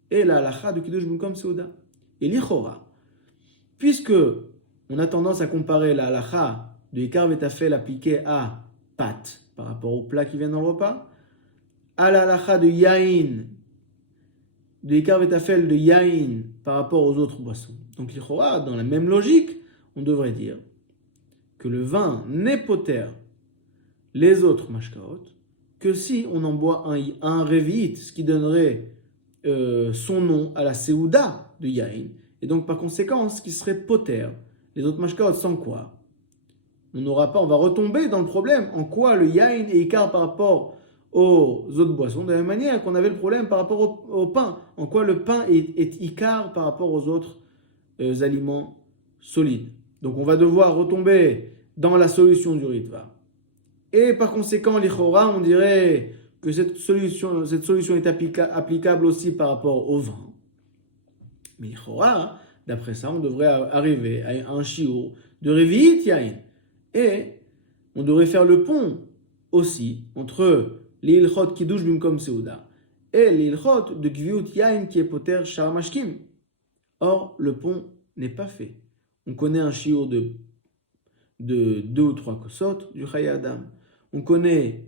et la halacha de Kiddush Bimkom Séouda. Et l'Ichora, puisque on a tendance à comparer la halacha de Ikar Vetafel appliquée à pâte par rapport au plat qui vient dans le repas, à la halacha de Yain, de Ikar Vetafel de Yain par rapport aux autres boissons. Donc l'Ichora, dans la même logique, on devrait dire que le vin n'est poter les autres mashkaot, que si on en boit un révit, ce qui donnerait son nom à la Séouda de Yain, et donc par conséquent, ce qui serait poter, les autres mashkaot, sans quoi on va retomber dans le problème, en quoi le Yain est Ikar par rapport aux autres boissons, de la même manière qu'on avait le problème par rapport au pain, en quoi le pain est Ikar par rapport aux autres aliments solides. Donc on va devoir retomber dans la solution du Ritva. Et par conséquent, l'Ichora, on dirait que cette solution est applicable aussi par rapport au vin. Mais l'Ichora, d'après ça, on devrait arriver à un shiur de Revi'it Yain. Et on devrait faire le pont aussi entre l'Ilchot Kiddush Bimkom Séouda et l'Ilchot de Kviut Yain qui est poter shel mashkim. Or, le pont n'est pas fait. On connaît un shiur de 2 ou 3 kosot du Chaye Adam. On connaît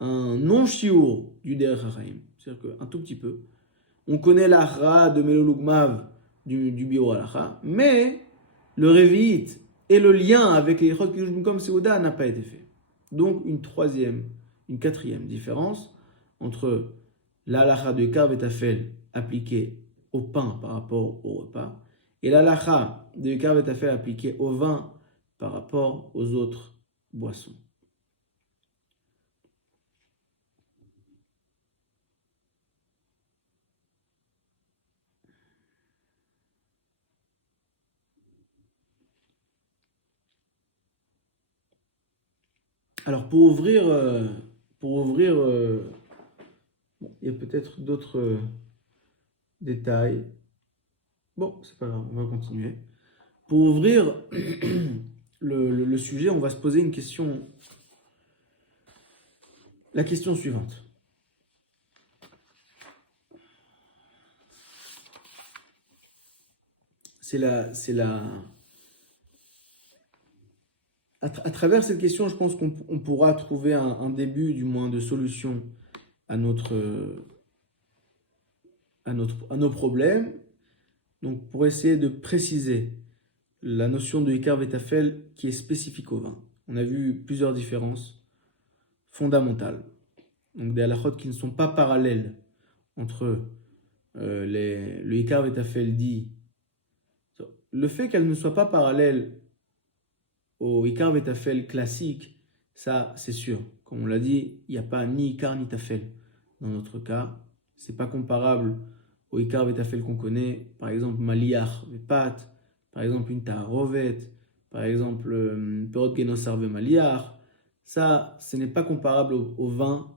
un non-shiur du Derech HaChaim, c'est-à-dire qu'un tout petit peu. On connaît l'achra de Melo Lugmav du Biur Halacha, mais le Révit et le lien avec les Ilchot Kiddush Bimkom Séouda n'a pas été fait. Donc une quatrième différence entre l'halacha de Ikar Vetafel appliquée au pain par rapport au repas et l'halacha de Ikar Vetafel appliquée au vin par rapport aux autres boissons. Alors pour ouvrir, bon, il y a peut-être d'autres détails. Bon, c'est pas grave, on va continuer. Pour ouvrir le sujet, on va se poser une question, la question suivante. À travers cette question, je pense qu'on pourra trouver un début, du moins, de solution à nos problèmes. Donc, pour essayer de préciser la notion de Ikar Vetafel qui est spécifique au vin. On a vu plusieurs différences fondamentales. Donc, des halakhot qui ne sont pas parallèles entre le Ikar Vetafel dit. Le fait qu'elles ne soient pas parallèles au Ikar Vetafel classique, ça c'est sûr. Comme on l'a dit, il n'y a pas ni Ikar ni Tafel. Dans notre cas, c'est pas comparable au Ikar Vetafel qu'on connaît, par exemple Maliach Vepat, par exemple une Taharovet, par exemple Perot Genosar Vemaliach. Ça, ce n'est pas comparable au vin,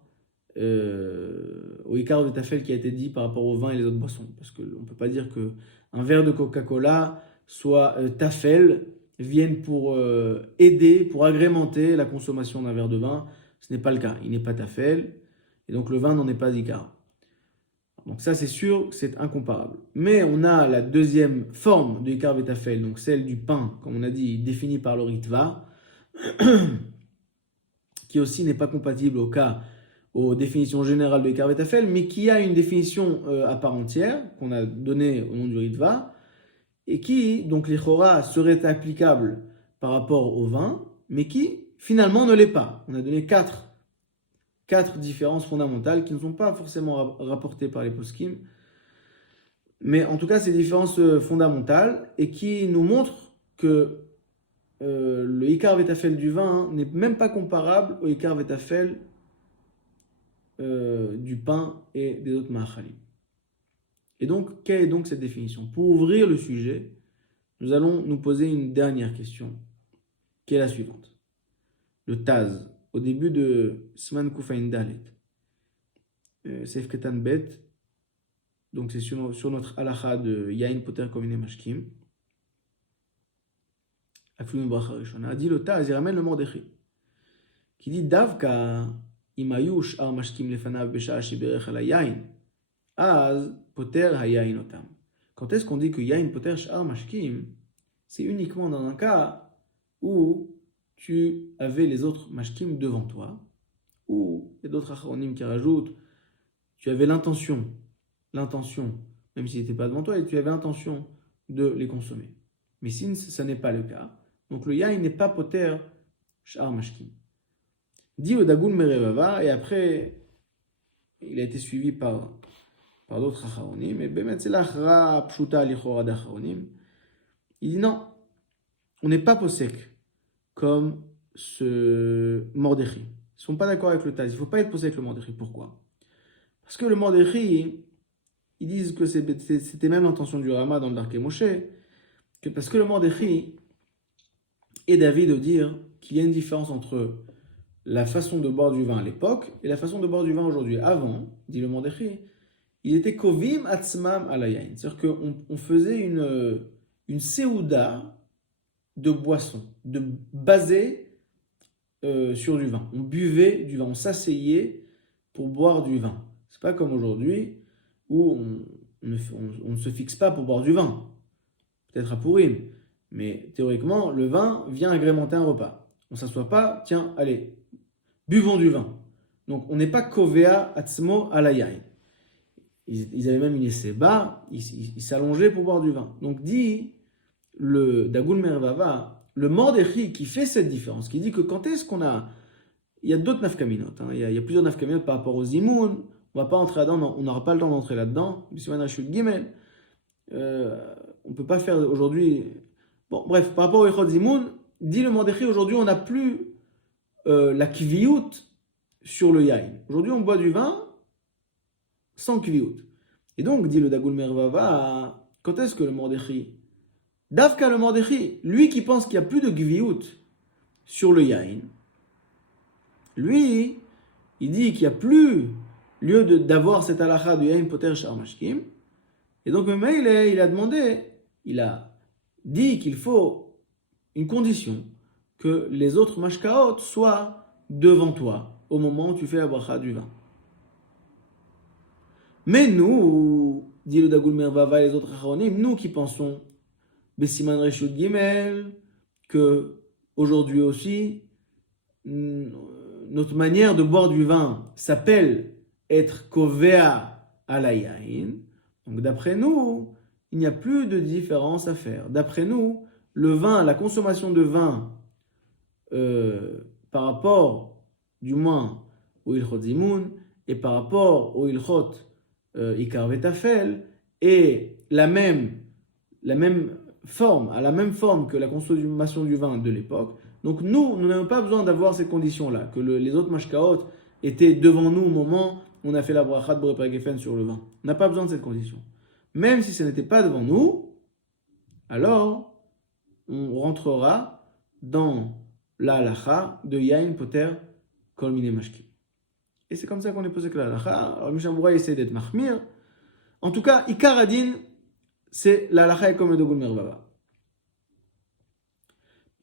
au Ikar Vetafel qui a été dit par rapport au vin et les autres boissons. Parce qu'on ne peut pas dire qu'un verre de Coca-Cola soit Tafel, viennent pour aider, pour agrémenter la consommation d'un verre de vin. Ce n'est pas le cas. Il n'est pas tafel, et donc le vin n'en est pas ikar. Donc ça, c'est sûr, c'est incomparable. Mais on a la deuxième forme de ikar vetafel, donc celle du pain, comme on a dit, définie par le ritva, qui aussi n'est pas compatible aux définitions générales de ikar vetafel, mais qui a une définition à part entière, qu'on a donnée au nom du ritva, et qui, donc les chora, serait applicable par rapport au vin, mais qui finalement ne l'est pas. On a donné quatre différences fondamentales qui ne sont pas forcément rapportées par les poskim, mais en tout cas, ces différences fondamentales et qui nous montrent que le Ikar Vetafel du vin n'est même pas comparable au Ikar Vetafel du pain et des autres ma'achalim. Et donc, quelle est donc cette définition? Pour ouvrir le sujet, nous allons nous poser une dernière question, qui est la suivante. Le Taz, au début de Siman Kufayin Dalet, Seif Ketan Bet, donc c'est sur notre halakha de Yain Poter Komine Mashkim, Aflum Bracha Rishona, a dit le Taz, il ramène le Mordechai, qui dit Davka Imayush Ar Mashkim Lefanav Besha Shiberech Ala Yain, Az Poter Hayain Otam. Quand est-ce qu'on dit que Yain Poter Sh'ar Mashkim? C'est uniquement dans un cas où tu avais les autres mashkim devant toi, ou il y a d'autres achronim qui rajoutent, tu avais l'intention, même s'ils n'étaient pas devant toi, et tu avais l'intention de les consommer. Mais si ce n'est pas le cas, donc le yain n'est pas poter sh'ar mashkim. Dit le Dagoun Merevava, et après, il a été suivi par d'autres achronim, et bemet c'est l'achra pshuta lichora d'achronim. Il dit non, on n'est pas posek comme ce Mordechai. Ils ne sont pas d'accord avec le Taz. Il ne faut pas être posek avec le Mordechai. Pourquoi? Parce que le Mordechai, ils disent que c'était même l'intention du Rama dans le Darkei Moshe, que parce que le Mordechai est d'avis de dire qu'il y a une différence entre la façon de boire du vin à l'époque et la façon de boire du vin aujourd'hui. Avant, dit le Mordechai, il était kovim atzmam alayain. C'est-à-dire qu'on faisait une seouda de boisson, basée sur du vin. On buvait du vin, on s'asseyait pour boire du vin. C'est pas comme aujourd'hui où on ne se fixe pas pour boire du vin. Peut-être à Pourim, mais théoriquement, le vin vient agrémenter un repas. On ne s'assoit pas, tiens, allez, buvons du vin. Donc on n'est pas kovea atzmo alayain. Ils avaient même une esseba, ils s'allongeaient pour boire du vin. Donc dit le Dagoun Mervava, le Mordechai qui fait cette différence, qui dit que quand est-ce qu'on a... Il y a d'autres nafkaminot, il y a plusieurs nafkaminot par rapport aux imoun, on va pas entrer là-dedans, on n'aura pas le temps d'entrer là-dedans, on ne peut pas faire aujourd'hui... Bon, bref, par rapport au Echod Zimoun, dit le Mordechai, aujourd'hui on n'a plus la kviyut sur le yain. Aujourd'hui on boit du vin sans kviyut. Et donc, dit le Dagoun Mervava, quand est-ce que le Mordechai... Davka le Mordechai, lui qui pense qu'il n'y a plus de gviyut sur le yain, Lui, il dit qu'il n'y a plus lieu d'avoir cette halakha de Yain Poter Shar Mashkim. Et donc, même il a demandé, il a dit qu'il faut une condition, que les autres mashkaot soient devant toi au moment où tu fais la bracha du vin. Mais nous, dit le Dagul Mervava et les autres Acharonim, nous qui pensons, Bessiman Reshut Gimel, que aujourd'hui aussi, notre manière de boire du vin s'appelle être kovea alayain. Donc d'après nous, il n'y a plus de différence à faire. D'après nous, le vin, la consommation de vin, par rapport, du moins, au ilchot zimoun, et par rapport au ilchot ikar vetafel, est la même forme, à la même forme que la consommation du vin de l'époque. Donc nous n'avons pas besoin d'avoir ces conditions-là, que les autres mashkaot étaient devant nous au moment où on a fait la bracha de Boré Père Geffen sur le vin. On n'a pas besoin de cette condition. Même si ce n'était pas devant nous, alors on rentrera dans la halacha de Yain Poter Kol Mine Mashkim. Et c'est comme ça qu'on est posé que la halacha. Alors Mishamoura essaie d'être mahmir. En tout cas, Ikar Adin, c'est la halacha comme le Dogul Mervava.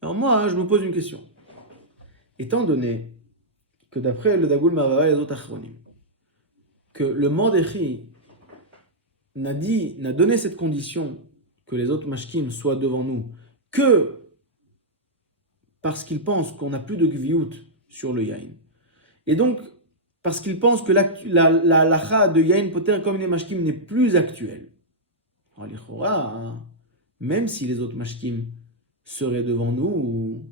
Alors moi, je me pose une question. Étant donné que d'après le Dagul Mervava et les autres Achronim, que le Mordechi n'a donné cette condition que les autres mashkim soient devant nous que parce qu'il pense qu'on n'a plus de gviout sur le yain. Et donc, parce qu'il pense que la halacha de yain poter comme les mashkim n'est plus actuelle. Alors, l'Ichora, même si les autres mashkim seraient devant nous,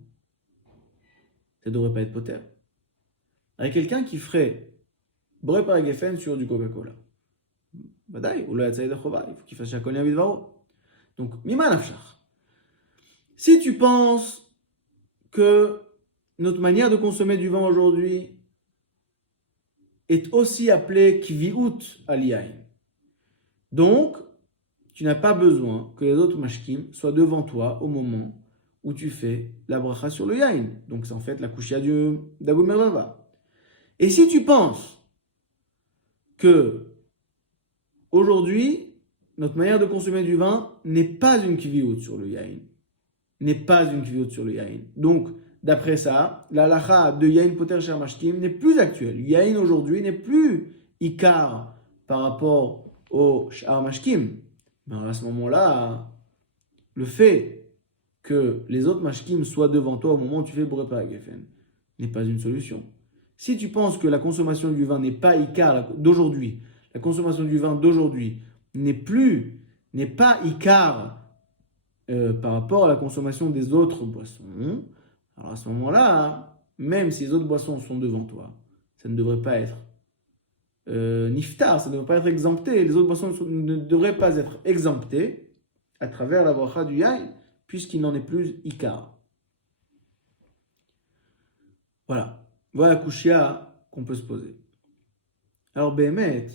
ça ne devrait pas être poter. Avec quelqu'un qui ferait Boré Père Geffen sur du Coca-Cola. Badaï, ou il faut qu'il fasse Shakol Yavid Varo. Donc, Mima Nafshach. Si tu penses que notre manière de consommer du vin aujourd'hui est aussi appelée Kviut Aliyain, donc tu n'as pas besoin que les autres mashkim soient devant toi au moment où tu fais la bracha sur le yain. Donc c'est en fait la kushia du Dagul Mervava. Et si tu penses que aujourd'hui, notre manière de consommer du vin n'est pas une kviut sur le yain, donc, d'après ça, la halacha de Yain Poter Shar Mashkim n'est plus actuelle. Yain aujourd'hui n'est plus Ikar par rapport au Shar Mashkim. Mais à ce moment-là, le fait que les autres Mashkim soient devant toi au moment où tu fais Boré Père Geffen n'est pas une solution. Si tu penses que la consommation du vin n'est pas Ikar d'aujourd'hui, la consommation du vin d'aujourd'hui n'est pas Ikar par rapport à la consommation des autres boissons, alors à ce moment-là, même si les autres boissons sont devant toi, ça ne devrait pas être niftar, ça ne devrait pas être exempté. Les autres boissons ne devraient pas être exemptées à travers la bracha du yain, puisqu'il n'en est plus ikar. Voilà la kushia qu'on peut se poser. Alors Behemet,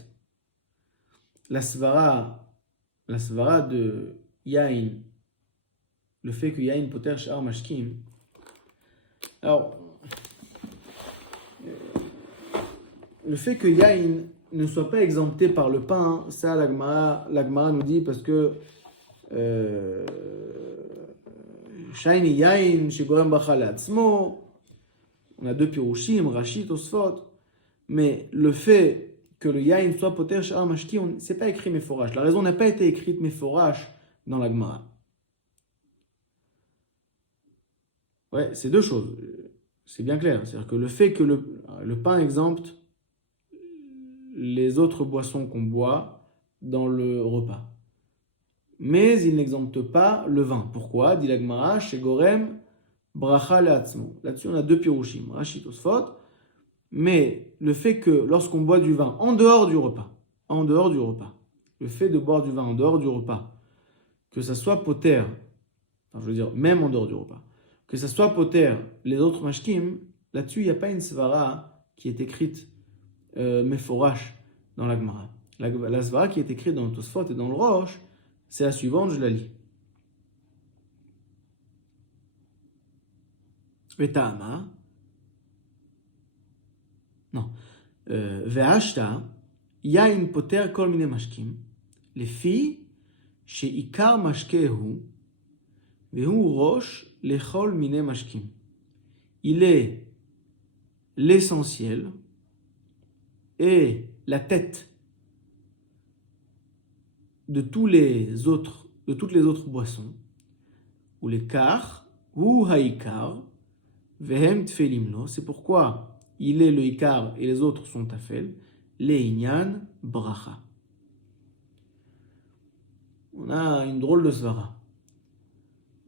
la svara de yain, le fait que yain poter shar mashkim, alors le fait que yain ne soit pas exempté par le pain, ça l'Agmara nous dit parce que shayni yain shegorem bracha le'atzmo, on a deux pirushim, Rashi, Tosfot, mais le fait que le yain soit poter shar mashkim, c'est pas écrit meforash. La raison n'a pas été écrite meforash dans l'Agmara. Ouais, c'est deux choses. C'est bien clair. C'est-à-dire que le fait que le pain exempte les autres boissons qu'on boit dans le repas. Mais il n'exempte pas le vin. Pourquoi? Dit l'Agmara, chez Gorem, bracha le'atzmo. Là-dessus, on a deux pirushim, Rashi, Tosfot. Mais le fait que lorsqu'on boit du vin en dehors du repas, le fait de boire du vin en dehors du repas, que ça soit poter, enfin, je veux dire, même en dehors du repas, que ça soit poter, les autres mashkim, là-dessus, il n'y a pas une svara qui est écrite meforash dans la Gemara. La svara qui est écrite dans le Tosfot et dans le Rosh, c'est la suivante, je la lis. Vetama, non. Ve'ashta, yain poter kol mine mashkim, lefi she'ikar mashkehu, ve'hu rosh lechol mine mashkim. Il est l'essentiel et la tête de toutes les autres boissons, ou les kar, ou haïkar, vehem tfelim lo, c'est pourquoi il est le ikar et les autres sont tafel, les inyan bracha. On a une drôle de svara.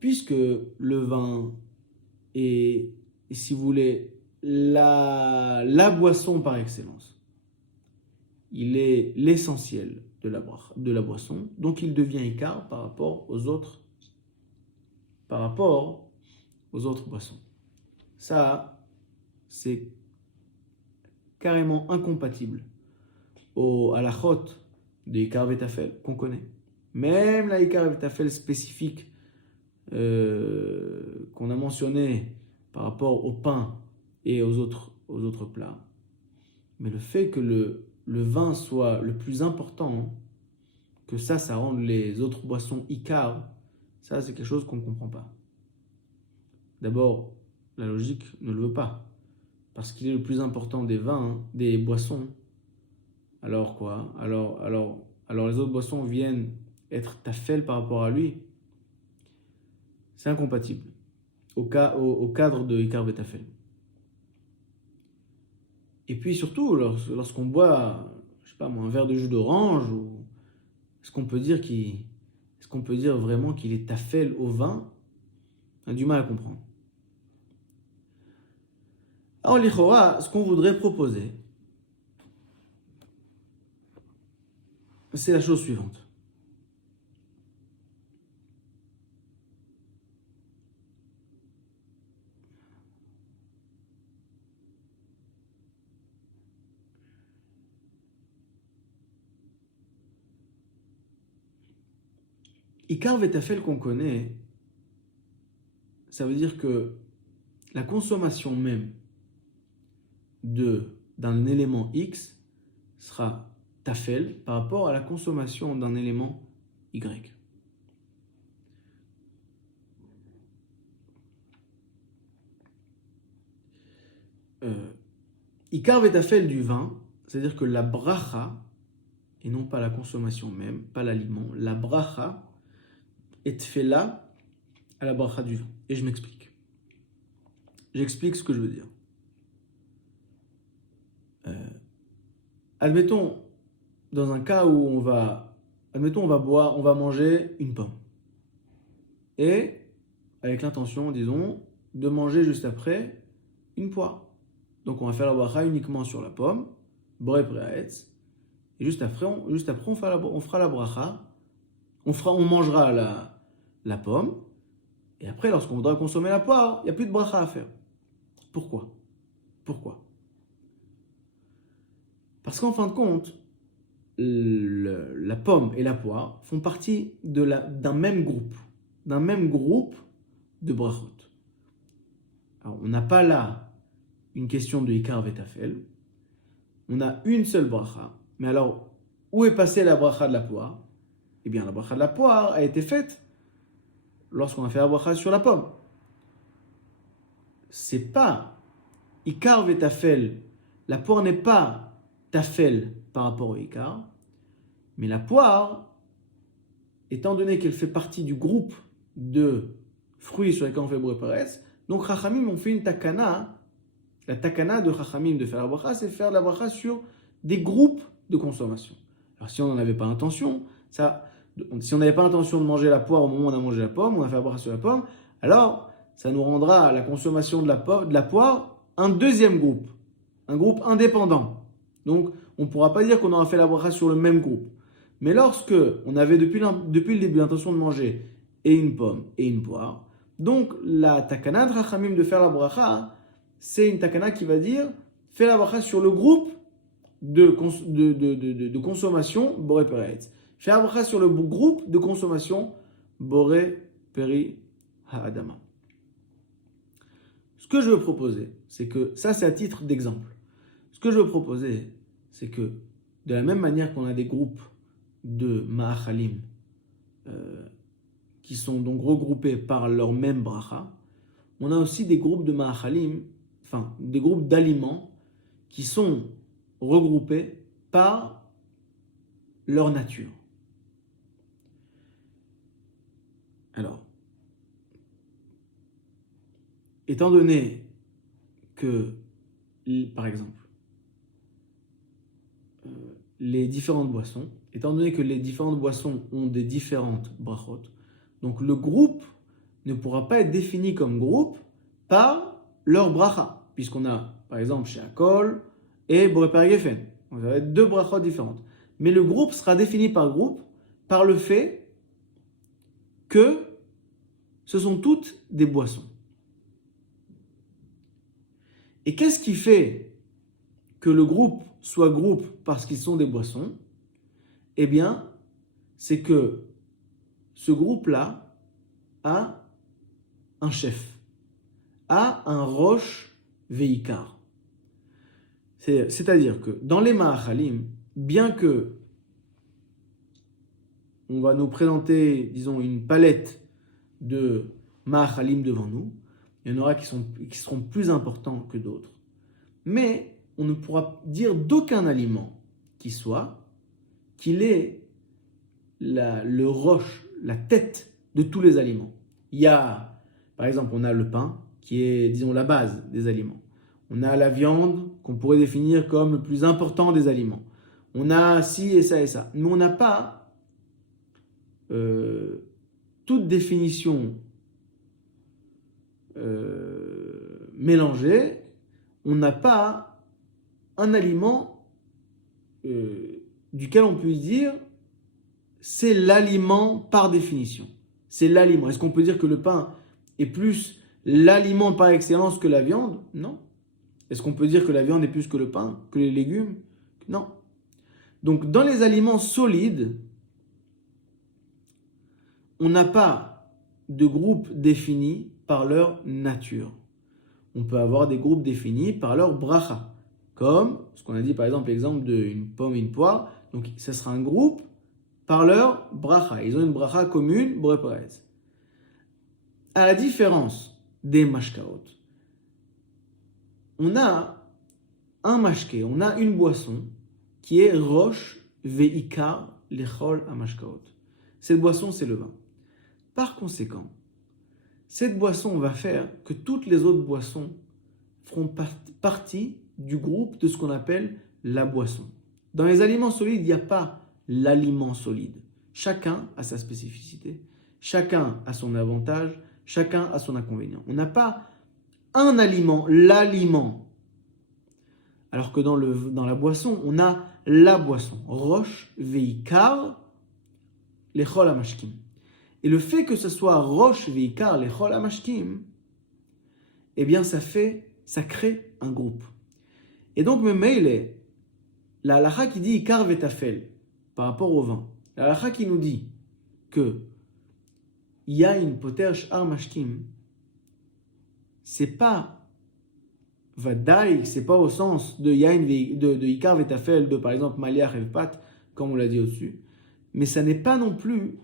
Puisque le vin est, si vous voulez, la boisson par excellence, il est l'essentiel de la boisson, donc il devient ikar par rapport aux autres boissons. Ça, c'est carrément incompatible à la halachot de ikar vetafel qu'on connaît. Même la ikar vetafel spécifique qu'on a mentionné par rapport au pain et aux autres plats. Mais le fait que le vin soit le plus important, que ça rende les autres boissons ikar, ça c'est quelque chose qu'on ne comprend pas. D'abord, la logique ne le veut pas. Parce qu'il est le plus important des vins, des boissons. Alors quoi ? Alors les autres boissons viennent être tafel par rapport à lui. C'est incompatible au cadre de Ikar Betafel. Et puis surtout, lorsqu'on boit, je sais pas moi, un verre de jus d'orange, est-ce qu'on peut dire vraiment qu'il est tafel au vin ? On a du mal à comprendre. Alors, l'Ichora, ce qu'on voudrait proposer, c'est la chose suivante. Ikar Vetafel qu'on connaît, ça veut dire que la consommation même d'un élément X sera tafel par rapport à la consommation d'un élément Y. Ikar Vetafel du vin, c'est-à-dire que la bracha, et non pas la consommation même, pas l'aliment, la bracha est fait là à la bracha du vin. Et je m'explique. J'explique ce que je veux dire. Admettons, dans un cas où on va manger une pomme. Et avec l'intention, disons, de manger juste après une poire. Donc on va faire la bracha uniquement sur la pomme, boré preaetz, et juste après on fera la bracha, on mangera la pomme, et après lorsqu'on voudra consommer la poire, il n'y a plus de bracha à faire. Pourquoi ? Parce qu'en fin de compte, la pomme et la poire font partie d'un même groupe de brachot. Alors on n'a pas là une question de Ikar Vetafel, on a une seule bracha, mais alors où est passée la bracha de la poire ? Eh bien la bracha de la poire a été faite lorsqu'on a fait la bracha sur la pomme. C'est pas Ikar Vetafel, la poire n'est pas tafel par rapport au Ikar, mais la poire, étant donné qu'elle fait partie du groupe de fruits sur lesquels on fait boré paresse, donc Chachamim ont fait une takana. La takana de Chachamim de faire la bracha, c'est faire la bracha sur des groupes de consommation. Alors si on n'en avait pas l'intention, si on n'avait pas l'intention de manger la poire au moment où on a mangé la pomme, on a fait la bracha sur la pomme, alors ça nous rendra la consommation de la poire un deuxième groupe, un groupe indépendant. Donc on ne pourra pas dire qu'on aura fait la bracha sur le même groupe. Mais lorsque on avait depuis le début l'intention de manger et une pomme et une poire, donc la takana de Chachamim de faire la bracha, c'est une takana qui va dire fais la bracha sur le groupe de consommation boré peretz. Fais la bracha sur le groupe de consommation boré peri ha'adama. Ce que je veux proposer, c'est que ça c'est à titre d'exemple. Ce que je veux proposer, c'est que de la même manière qu'on a des groupes de ma'achalim qui sont donc regroupés par leur même bracha, on a aussi des groupes de ma'achalim, enfin des groupes d'aliments qui sont regroupés par leur nature. Alors, étant donné que, par exemple, les différentes boissons, ont des différentes brachot, donc le groupe ne pourra pas être défini comme groupe par leur bracha, puisqu'on a, par exemple, chez Akol et Boré Père Geffen. Donc ça va être deux brachot différentes. Mais le groupe sera défini par groupe par le fait que ce sont toutes des boissons. Et qu'est-ce qui fait que le groupe soit groupe parce qu'ils sont des boissons? Eh bien, c'est que ce groupe-là a un chef, a un roche veikar. C'est-à-dire que dans les ma'achalim, bien que on va nous présenter, disons, une palette de ma'achalim devant nous, il y en aura qui seront plus importants que d'autres, mais on ne pourra dire d'aucun aliment qu'il est le roche, la tête de tous les aliments. Il y a, par exemple, on a le pain, qui est, disons, la base des aliments. On a la viande, qu'on pourrait définir comme le plus important des aliments. On a ci et ça et ça. Mais on n'a pas toute définition mélangée. On n'a pas un aliment duquel on puisse dire c'est l'aliment par définition. C'est l'aliment. Est-ce qu'on peut dire que le pain est plus l'aliment par excellence que la viande? Non. Est-ce qu'on peut dire que la viande est plus que le pain, que les légumes? Non. Donc dans les aliments solides, on n'a pas de groupe défini par leur nature. On peut avoir des groupes définis par leur bracha. Comme ce qu'on a dit par exemple, l'exemple d'une pomme et une poire. Donc ça sera un groupe par leur bracha. Ils ont une bracha commune, Boré Perez. À la différence des mashkaot, on a un mashké, on a une boisson qui est roche veikar lechol amashkaot. Cette boisson, c'est le vin. Par conséquent, cette boisson va faire que toutes les autres boissons feront partie du groupe de ce qu'on appelle la boisson. Dans les aliments solides, il n'y a pas l'aliment solide. Chacun a sa spécificité, chacun a son avantage, chacun a son inconvénient. On n'a pas un aliment, l'aliment. Alors que dans la boisson, on a la boisson. Roche, veikar, lechol amashkim. Et le fait que ce soit roche, veikar, lechol amashkim, eh bien ça crée un groupe. Et donc, la halakha qui dit ikar vetafel par rapport au vin, la halakha qui nous dit que yain poter sh'ar mashkim, c'est pas vadaï, c'est pas au sens de yain de ikar vetafel, de par exemple maliach et pat, comme on l'a dit au-dessus, mais ça n'est pas non plus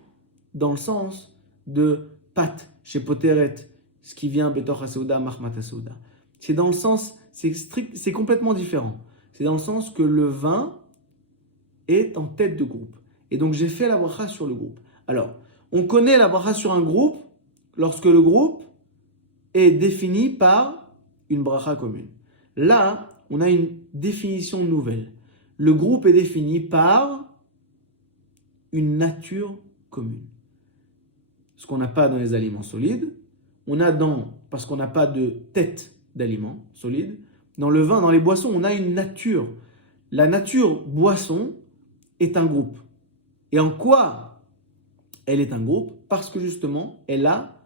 dans le sens de pat chez poteret, ce qui vient betoch haseuda mahmat haseuda. C'est dans le sens, c'est complètement différent. C'est dans le sens que le vin est en tête de groupe. Et donc j'ai fait la bracha sur le groupe. Alors, on connaît la bracha sur un groupe lorsque le groupe est défini par une bracha commune. Là, on a une définition nouvelle. Le groupe est défini par une nature commune. Ce qu'on n'a pas dans les aliments solides, parce qu'on n'a pas de tête d'aliments solides, dans le vin, dans les boissons, on a une nature. La nature boisson est un groupe. Et en quoi elle est un groupe? Parce que justement, elle a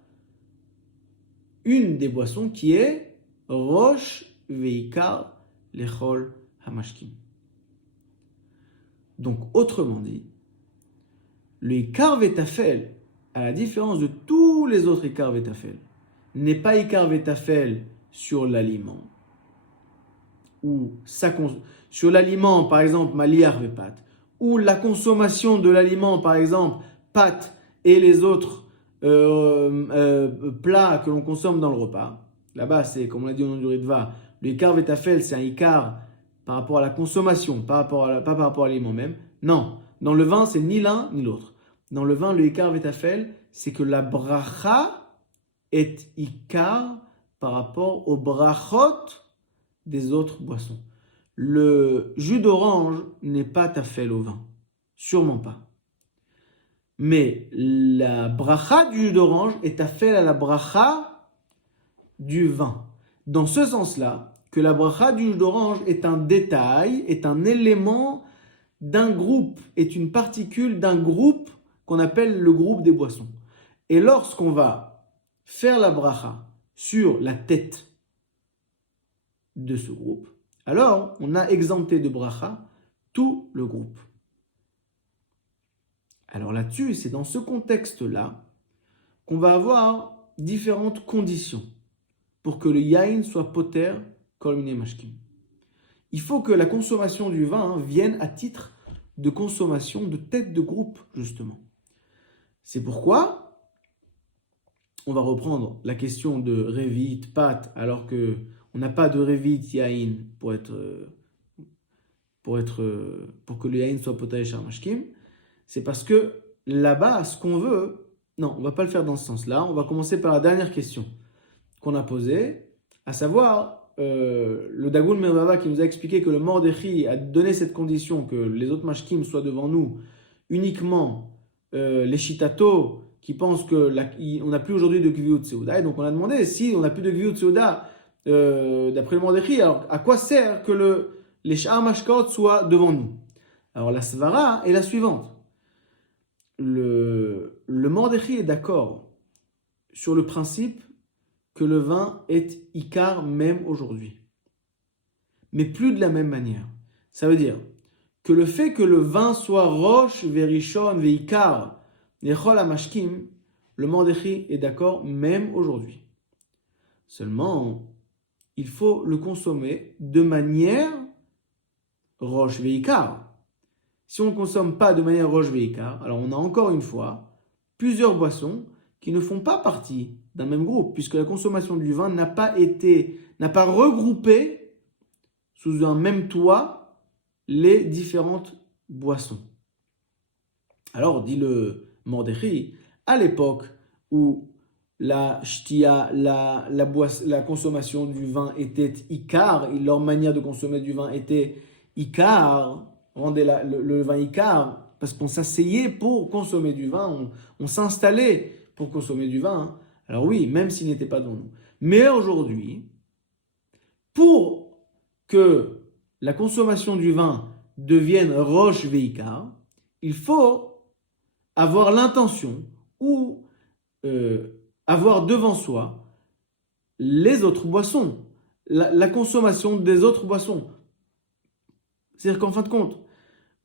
une des boissons qui est roche veikar lechol hamashkim. Donc, autrement dit, le ikar vetafel, à la différence de tous les autres ikar vetafel, n'est pas ikar vetafel sur l'aliment, ou sur l'aliment, par exemple, maliar et pâte, ou la consommation de l'aliment, par exemple, pâte et les autres plats que l'on consomme dans le repas. Là-bas, c'est, comme on l'a dit au nom du Ritva, le Ikar Vetafel, c'est un Ikar par rapport à la consommation, pas par rapport à l'aliment même. Non, dans le vin, c'est ni l'un ni l'autre. Dans le vin, le Ikar Vetafel, c'est que la bracha est Ikar par rapport aux brachot des autres boissons. Le jus d'orange n'est pas tafel au vin, sûrement pas. Mais la bracha du jus d'orange est tafel à la bracha du vin. Dans ce sens-là, que la bracha du jus d'orange est un détail, est un élément d'un groupe, est une particule d'un groupe qu'on appelle le groupe des boissons. Et lorsqu'on va faire la bracha sur la tête de ce groupe, alors on a exempté de bracha tout le groupe. Alors là-dessus, c'est dans ce contexte-là qu'on va avoir différentes conditions pour que le yain soit poter kol minei mashkim. Il faut que la consommation du vin vienne à titre de consommation de tête de groupe, justement. C'est pourquoi on va reprendre la question de Revit, Pat, alors que on n'a pas de Revit Yain pour que le Yain soit potager Sharmashkim. C'est parce que là-bas, ce qu'on veut, non, on ne va pas le faire dans ce sens-là. On va commencer par la dernière question qu'on a posée, à savoir le Dagoun Mervava qui nous a expliqué que le Mordechai a donné cette condition que les autres Mashkim soient devant nous uniquement les Shitato qui pensent qu'on n'a plus aujourd'hui de Gviut Seuda. Et donc on a demandé si on n'a plus de Gviut Seuda d'après le Mordechai, alors à quoi sert que les Sha'ar Mashkot soient devant nous? Alors la Svara est la suivante. Le Mordechai est d'accord sur le principe que le vin est Ikar même aujourd'hui. Mais plus de la même manière. Ça veut dire que le fait que le vin soit Rosh, Verishon, Veikar, Nechol Amashkim, le Mordechai est d'accord même aujourd'hui. Seulement, il faut le consommer de manière Rosh, Veikar. Si on ne consomme pas de manière Rosh, Veikar, alors on a encore une fois plusieurs boissons qui ne font pas partie d'un même groupe, puisque la consommation du vin n'a pas regroupé sous un même toit les différentes boissons. Alors, dit le Mordechai, à l'époque où la shtia, la consommation du vin était ikar, et leur manière de consommer du vin était ikar, rendait le vin ikar, parce qu'on s'asseyait pour consommer du vin, on s'installait pour consommer du vin. Alors oui, même s'il n'était pas dans nous. Mais aujourd'hui, pour que la consommation du vin devienne roche veikar, il faut avoir l'intention ou avoir devant soi les autres boissons, la consommation des autres boissons. C'est-à-dire qu'en fin de compte,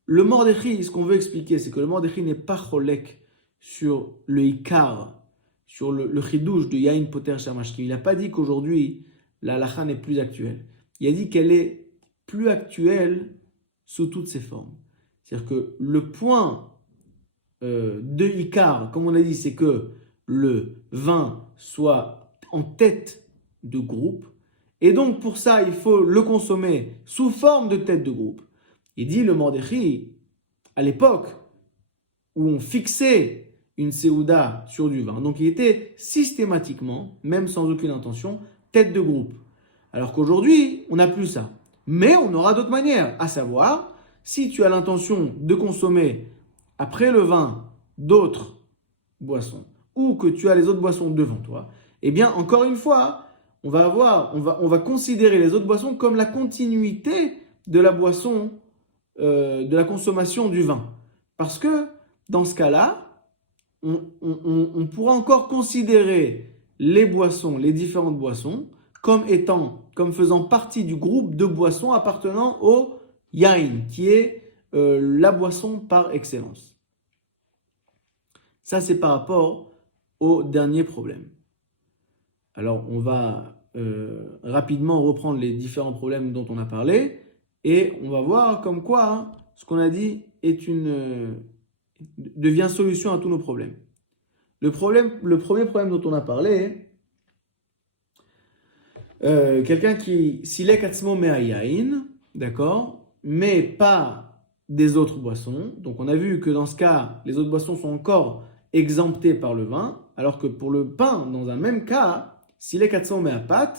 le Mordechai, ce qu'on veut expliquer, c'est que le Mordechai n'est pas cholek sur le ikar, sur le chidouche de Yain Poter Shamashkim. Il n'a pas dit qu'aujourd'hui, la halacha n'est plus actuelle. Il a dit qu'elle est plus actuelle sous toutes ses formes. C'est-à-dire que le point de ikar, comme on a dit, c'est que le vin soit en tête de groupe. Et donc, pour ça, il faut le consommer sous forme de tête de groupe. Il dit le Mordechai, à l'époque où on fixait une Séouda sur du vin, donc il était systématiquement, même sans aucune intention, tête de groupe. Alors qu'aujourd'hui, on n'a plus ça. Mais on aura d'autres manières, à savoir, si tu as l'intention de consommer après le vin d'autres boissons, ou que tu as les autres boissons devant toi, eh bien, encore une fois, on va considérer les autres boissons comme la continuité de la boisson, de la consommation du vin. Parce que, dans ce cas-là, on pourra encore considérer les boissons, les différentes boissons, comme faisant partie du groupe de boissons appartenant au yain, qui est la boisson par excellence. Ça, c'est par rapport au dernier problème. Alors, on va rapidement reprendre les différents problèmes dont on a parlé et on va voir comme quoi ce qu'on a dit devient solution à tous nos problèmes. Le premier problème dont on a parlé, quelqu'un qui silek atzmo me'ayayin, d'accord, mais pas des autres boissons. Donc on a vu que dans ce cas, les autres boissons sont encore exemptées par le vin, alors que pour le pain, dans un même cas, silek atzmo me'apat,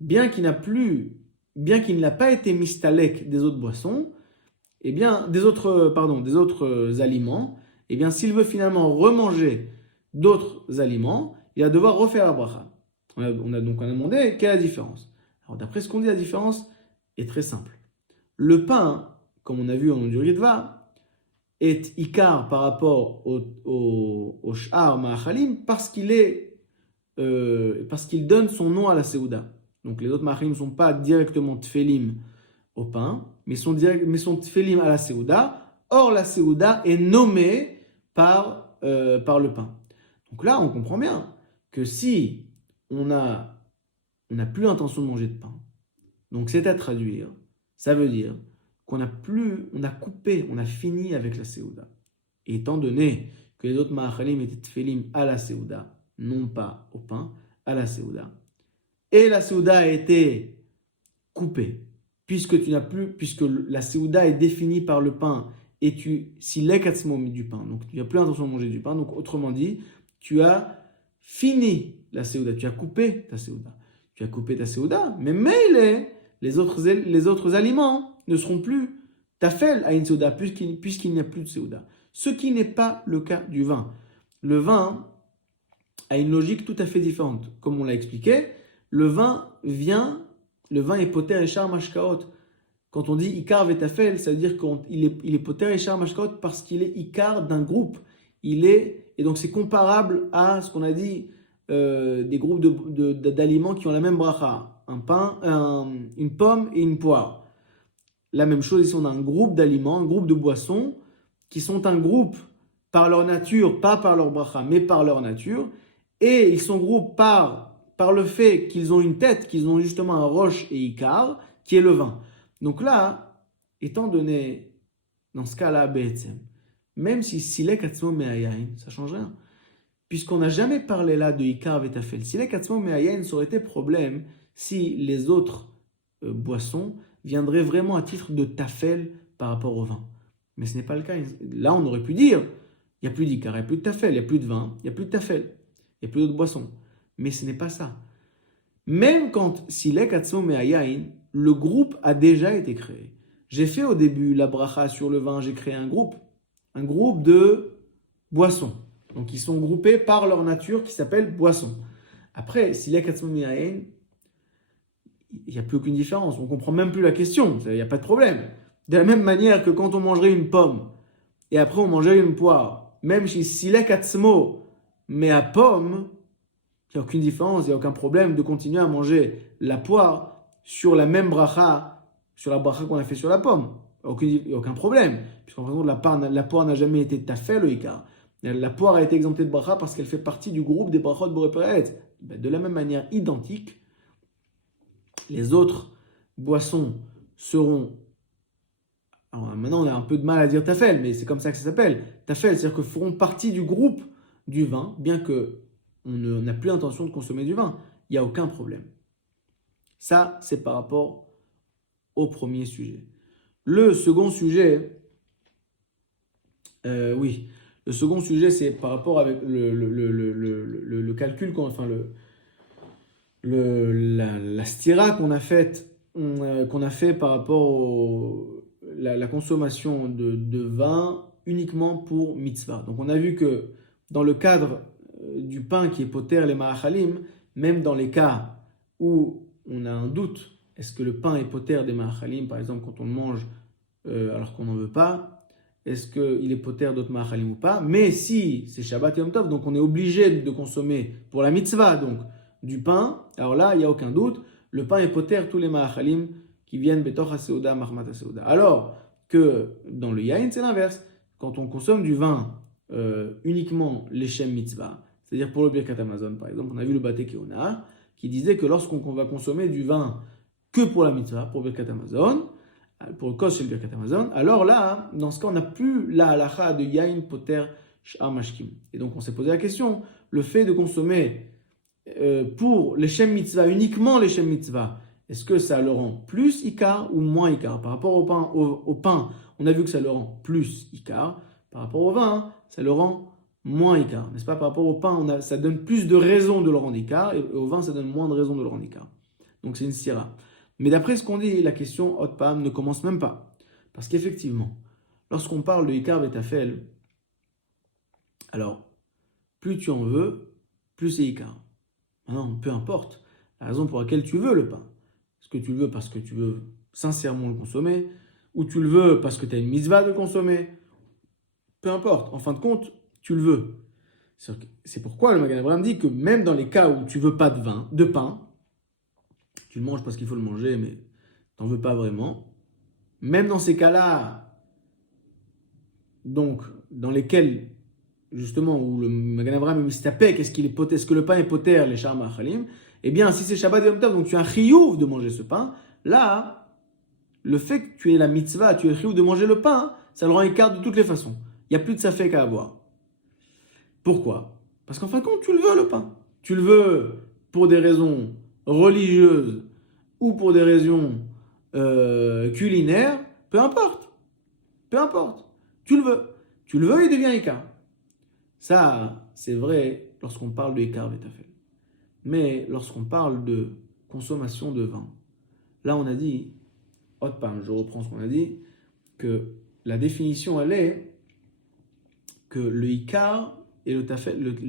bien qu'il ne l'a pas été mistalek des autres boissons, des autres aliments, s'il veut finalement remanger d'autres aliments, il va devoir refaire la bracha. On a demandé quelle est la différence. Alors d'après ce qu'on dit, la différence est très simple. Le pain, comme on a vu au nom du Ritva, est ikar par rapport au sh'ar ma'achalim parce qu'il donne son nom à la Seouda. Donc les autres ma'achalim ne sont pas directement tfelim au pain, mais sont tfelim à la Seouda. Or la Seouda est nommée par le pain. Donc là, on comprend bien que si on n'a plus l'intention de manger de pain, donc c'est à traduire, ça veut dire qu'on a coupé, on a fini avec la Seouda. Et étant donné que les autres ma'achalim étaient tfelim à la Seouda, non pas au pain, à la Seouda, et la Seouda a été coupée, puisque la Seouda est définie par le pain, et si l'ekatzmo du pain, donc tu n'as plus l'intention de manger du pain, donc autrement dit, tu as fini la Seouda, tu as coupé ta Seouda. Tu as coupé ta Seouda, mais les autres aliments ne seront plus tafel à une Seouda, puisqu'il n'y a plus de Seouda. Ce qui n'est pas le cas du vin. Le vin a une logique tout à fait différente. Comme on l'a expliqué, le vin est poter et char mashkaot. Quand on dit ikar vetafel, ça veut dire qu'il est poter et char mashkaot parce qu'il est ikar d'un groupe. Et donc c'est comparable à ce qu'on a dit des groupes d'aliments qui ont la même bracha, un pain, une pomme et une poire. La même chose ici, on a un groupe d'aliments, un groupe de boissons qui sont un groupe par leur nature, pas par leur bracha, mais par leur nature, et ils sont groupes par le fait qu'ils ont une tête, qu'ils ont justement un roche et ikar, qui est le vin. Donc là, étant donné, dans ce cas-là, Be'etzem, même si silek atzmo me'ayayin, ça ne change rien. Puisqu'on n'a jamais parlé là de ikar vetafel. Silek atzmo me'ayayin, ça aurait été problème si les autres boissons viendraient vraiment à titre de tafel par rapport au vin. Mais ce n'est pas le cas. Là, on aurait pu dire, il n'y a plus d'ikar, il n'y a plus de tafel, il n'y a plus de vin, il n'y a plus de tafel, il n'y a plus d'autres boissons. Mais ce n'est pas ça. Même quand silek atzmo me'ayayin, le groupe a déjà été créé. J'ai fait au début la bracha sur le vin, j'ai créé un groupe de boissons. Donc ils sont groupés par leur nature qui s'appelle boisson. Après, silek atzmo me'ayayin, il n'y a plus aucune différence. On ne comprend même plus la question. Il n'y a pas de problème. De la même manière que quand on mangerait une pomme et après on mangerait une poire, même si silek atzmo mais à pomme, il n'y a aucune différence, il n'y a aucun problème de continuer à manger la poire sur la même bracha, sur la bracha qu'on a fait sur la pomme. Il n'y a aucun problème. Puisqu'en fin de compte, la poire n'a jamais été tafel, le ikar. La poire a été exemptée de bracha parce qu'elle fait partie du groupe des brachot boré peret. De la même manière identique, les autres boissons seront... Alors maintenant, on a un peu de mal à dire tafel, mais c'est comme ça que ça s'appelle. Tafel, c'est-à-dire que feront partie du groupe du vin, bien que on n'a plus l'intention de consommer du vin. Il n'y a aucun problème. Ça, c'est par rapport au premier sujet. Le second sujet, le second sujet, c'est par rapport avec le calcul, la stira qu'on a fait par rapport la consommation de vin uniquement pour mitzvah. Donc on a vu que dans le cadre du pain qui est poter les ma'achalim, même dans les cas où on a un doute, est-ce que le pain est poter des ma'achalim, par exemple quand on le mange alors qu'on n'en veut pas, est-ce qu'il est poter d'autres ma'achalim ou pas? Mais si c'est Shabbat Yom Tov, donc on est obligé de consommer pour la mitzvah, donc du pain, alors là, il n'y a aucun doute, le pain est poter tous les ma'achalim qui viennent betoch ha-seuda, mahmat ha-seuda. Alors que dans le yain, c'est l'inverse. Quand on consomme du vin uniquement l'Eshem mitzvah, c'est-à-dire pour le Birkat Hamazon, par exemple, on a vu le Bate Keona, qui disait que lorsqu'on va consommer du vin que pour la mitzvah, pour Birkat Hamazon, pour le kos chez le Birkat Hamazon, alors là, dans ce cas, on n'a plus la halacha de yain poter sh'ar mashkim. Et donc on s'est posé la question, le fait de consommer pour les shem mitzvah, uniquement les shem mitzvah, est-ce que ça le rend plus ikar ou moins ikar? Par rapport au pain, on a vu que ça le rend plus ikar. Par rapport au vin, ça le rend moins ikar. N'est-ce pas? Par rapport au pain, ça donne plus de raisons de le rendre ikar, et au vin, ça donne moins de raisons de le rendre ikar. Donc c'est une sira. Mais d'après ce qu'on dit, la question hot pam ne commence même pas. Parce qu'effectivement, lorsqu'on parle de ikar betafel, alors, plus tu en veux, plus c'est ikar. Maintenant, peu importe la raison pour laquelle tu veux le pain. Est-ce que tu le veux parce que tu veux sincèrement le consommer, ou tu le veux parce que tu as une mitzvah de le consommer? Peu importe, en fin de compte, tu le veux. C'est pourquoi le Magen Avraham dit que même dans les cas où tu ne veux pas de pain, tu le manges parce qu'il faut le manger, mais tu n'en veux pas vraiment, même dans ces cas-là, donc dans lesquels, justement, où le Magen Avraham est mistapek, est-ce que le pain est poter, les shar ma'achalim? Eh bien, si c'est Shabbat Yom Tov, donc tu as un chiyuv de manger ce pain, là, le fait que tu aies la mitzvah, tu aies le chiyuv de manger le pain, ça le rend écart de toutes les façons. Il n'y a plus de safek à avoir. Pourquoi? Parce qu'en fin de compte, tu le veux le pain. Tu le veux pour des raisons religieuses ou pour des raisons culinaires, peu importe. Peu importe. Tu le veux. Tu le veux, il devient écart. Ça, c'est vrai lorsqu'on parle de écart betafel. Mais lorsqu'on parle de consommation de vin, là on a dit, je reprends ce qu'on a dit, que la définition elle est que le ikar et le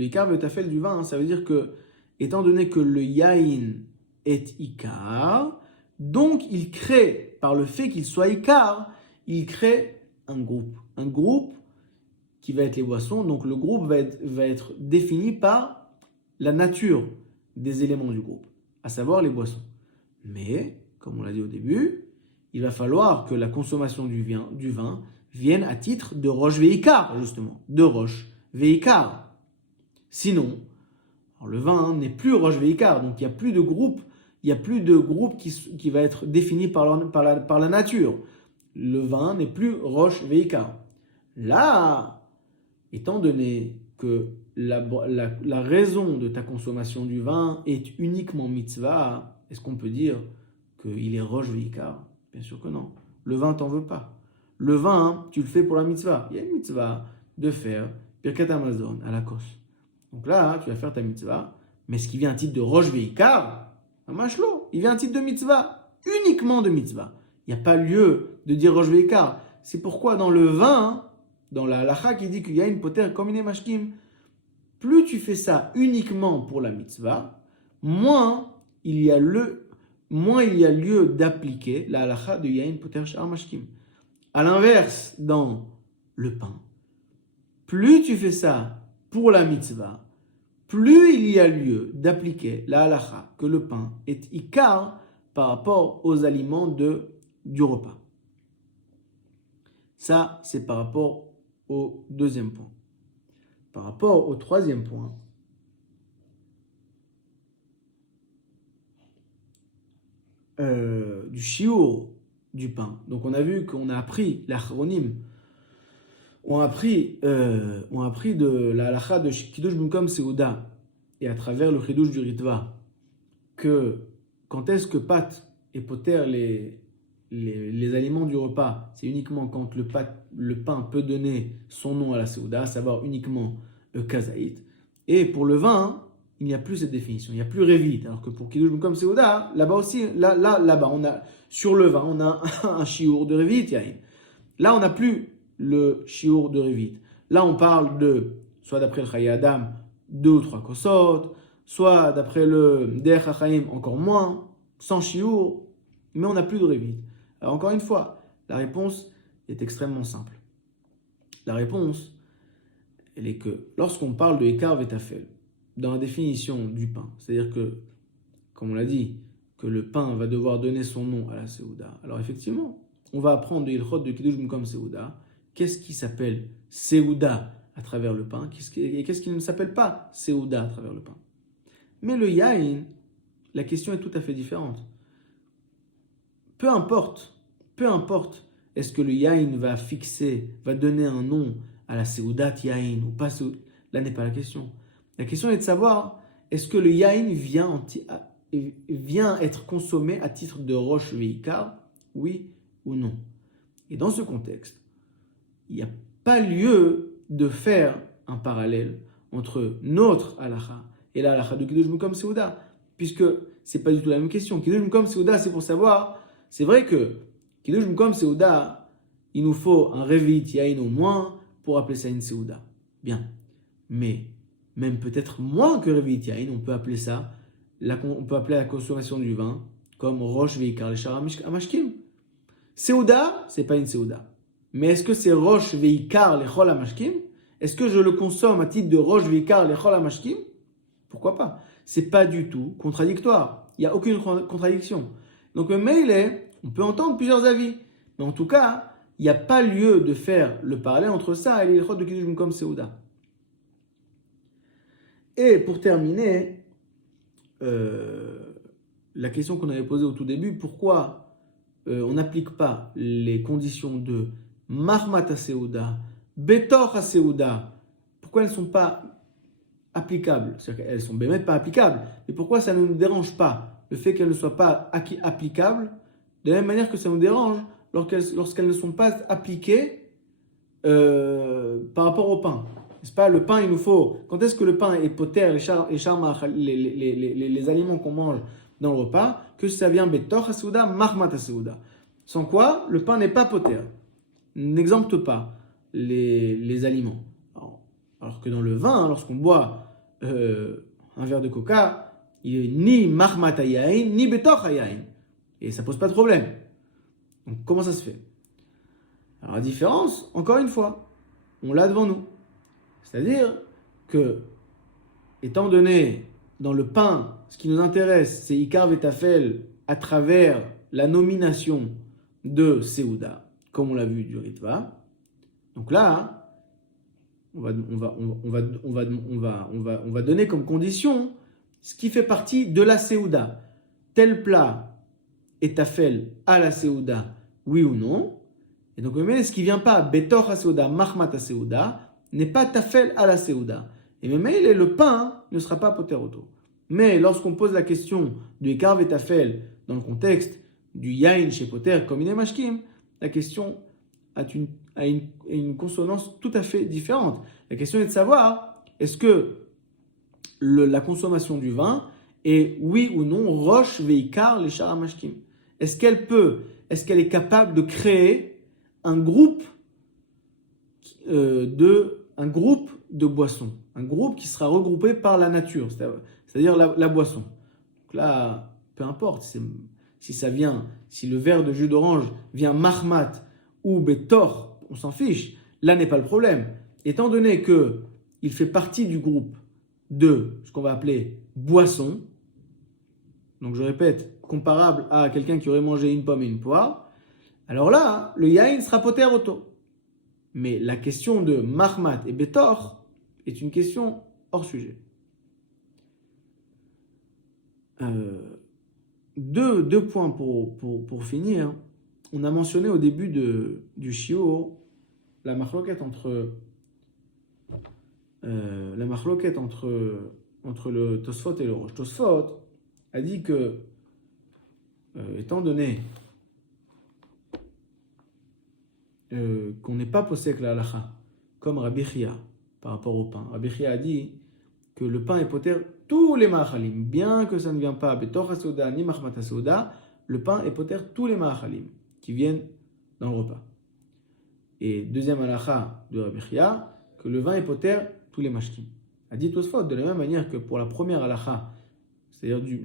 ikar et le tafel du vin, ça veut dire que, étant donné que le yain est ikar, donc il crée, par le fait qu'il soit ikar, il crée un groupe. Un groupe qui va être les boissons, donc le groupe va être défini par la nature des éléments du groupe, à savoir les boissons. Mais, comme on l'a dit au début, il va falloir que la consommation du vin vienne à titre de roche veikar, justement, de roche veikar. Sinon, alors le vin n'est plus roche veikar, donc il n'y a plus de groupe, qui va être défini par la nature. Le vin n'est plus roche veikar. Là, étant donné que la raison de ta consommation du vin est uniquement mitzvah, est-ce qu'on peut dire qu'il est roche veikar? Bien sûr que non. Le vin, t'en veux pas. Le vin, tu le fais pour la mitzvah. Il y a une mitzvah de faire Birkat Hamazon à la kos. Donc là, tu vas faire ta mitzvah, mais ce qui vient à titre de roche veikar, un machlo, il vient à titre de mitzvah, uniquement de mitzvah. Il n'y a pas lieu de dire roche veikar. C'est pourquoi dans le vin, dans la halacha qui dit qu'il y a une poter comme une mashkim, plus tu fais ça uniquement pour la mitzvah, moins il y a lieu d'appliquer la halacha de yain poter sh'ar mashkim. A l'inverse, dans le pain, plus tu fais ça pour la mitzvah, plus il y a lieu d'appliquer la halacha que le pain est ikar par rapport aux aliments du repas. Ça, c'est par rapport au deuxième point. Par rapport au troisième point, du shiur du pain. Donc on a vu qu'on a appris l'achronim, on a appris de la halacha de Kiddush B'mkom Seuda et à travers le Chidush du Ritva que quand est-ce que pâte et poter les aliments du repas, c'est uniquement quand le pain peut donner son nom à la Seuda, à savoir uniquement le kazaït. Et pour le vin, il n'y a plus cette définition, il n'y a plus révite. Alors que pour Kiddush B'mkom Seuda, là-bas aussi, là-bas, on a, sur le vin, on a un shiur de révite, yahin. Là, on n'a plus le shiur de révite. Là, on parle soit d'après le Chaye Adam, 2 ou 3 kosot, soit d'après le Derech HaChaim, encore moins, sans shiur, mais on n'a plus de révite. Alors encore une fois, la réponse est extrêmement simple. La réponse, elle est que lorsqu'on parle de Ekar Vetafel, dans la définition du pain, c'est-à-dire que, comme on l'a dit, que le pain va devoir donner son nom à la Seuda. Alors effectivement, on va apprendre de Ilchot de Kiddush B'mkom Seuda, qu'est-ce qui s'appelle Seuda à travers le pain, et qu'est-ce qui ne s'appelle pas Seuda à travers le pain. Mais le yain, la question est tout à fait différente. Peu importe, est-ce que le yain va donner un nom à la seudat yain ou pas, là n'est pas la question. La question est de savoir, est-ce que le yain vient être consommé à titre de roche veikar, oui ou non. Et dans ce contexte, il n'y a pas lieu de faire un parallèle entre notre halakha et la halakha de Kiddush Mukom Seuda, puisque c'est pas du tout la même question. Kiddush Mukom Seuda, c'est pour savoir, c'est vrai que Kiddush Mukom Seuda, il nous faut un Revit Yain au moins pour appeler ça une Seuda. Bien. Mais même peut-être moins que Revit Yain, on peut appeler la consommation du vin comme Rosh Veikar le Shara Amashkim. Seuda, c'est pas une Seuda. Mais est-ce que c'est Rosh Veikar le Chol Amashkim? Est-ce que je le consomme à titre de Rosh Veikar le Chol Amashkim? Pourquoi pas? C'est pas du tout contradictoire. Il n'y a aucune contradiction. Donc le mail on peut entendre plusieurs avis. Mais en tout cas, il n'y a pas lieu de faire le parallèle entre ça et les Chol de Kiddush Mukom Seuda. Et pour terminer, la question qu'on avait posée au tout début, pourquoi on n'applique pas les conditions de Mahmat HaSeuda, Betor HaSeuda, pourquoi elles ne sont pas applicables? C'est-à-dire qu'elles ne sont même pas applicables, mais pourquoi ça ne nous dérange pas, le fait qu'elles ne soient pas applicables, de la même manière que ça nous dérange lorsqu'elles ne sont pas appliquées par rapport au pain. N'est-ce pas? Le pain, il nous faut. Quand est-ce que le pain est poter, les aliments qu'on mange dans le repas, que ça vient Betor HaSeuda, Mahmat HaSeuda. Sans quoi, le pain n'est pas poter. N'exempte pas les aliments. Alors que dans le vin, lorsqu'on boit un verre de coca, il est ni Mahmat HaYain, ni Betor HaYain. Et ça pose pas de problème. Donc comment ça se fait? Alors la différence, encore une fois, on l'a devant nous. C'est-à-dire que, étant donné, dans le pain, ce qui nous intéresse, c'est Ikar Vetafel à travers la nomination de Seuda, comme on l'a vu du Ritva. Donc là, on va donner comme condition ce qui fait partie de la Seuda. Tel plat est Tafel à la Seuda, oui ou non. Et donc, ce qui ne vient pas Betor HaSeuda, Mahmat HaSeuda, n'est pas Tafel à la Seuda. Et même le pain ne sera pas poteroto. Mais lorsqu'on pose la question du Ikar Vetafel dans le contexte du Yain chez Poter comme Ine Mashkim, la question a une consonance tout à fait différente. La question est de savoir, est-ce que la consommation du vin est oui ou non Rosh Veikar les Shara Mashkim? Est-ce qu'elle est capable de créer un groupe de boissons, un groupe qui sera regroupé par la nature, c'est-à-dire la boisson. Donc là, peu importe si le verre de jus d'orange vient Mahmat ou Betor, on s'en fiche, là n'est pas le problème. Étant donné qu'il fait partie du groupe de ce qu'on va appeler boisson, donc je répète, comparable à quelqu'un qui aurait mangé une pomme et une poire, alors là, le yain sera poter auto. Mais la question de Mahmat et Betor est une question hors sujet. Deux points pour finir. On a mentionné au début du shiur la marloquette entre le Tosfot et le Rosh. Tosfot a dit que, étant donné qu'on n'est pas possède la halacha, comme Rabbi Chia par rapport au pain. Rabbi Chia a dit que le pain est poter tous les ma'achalim, bien que ça ne vient pas Betor HaSeuda ni Mahmat HaSeuda, le pain est poter tous les ma'achalim qui viennent dans le repas. Et deuxième halacha de Rabbi Chia, que le vin est poter tous les mashkim. A dit Tosfot de la même manière que pour la première halacha, c'est-à-dire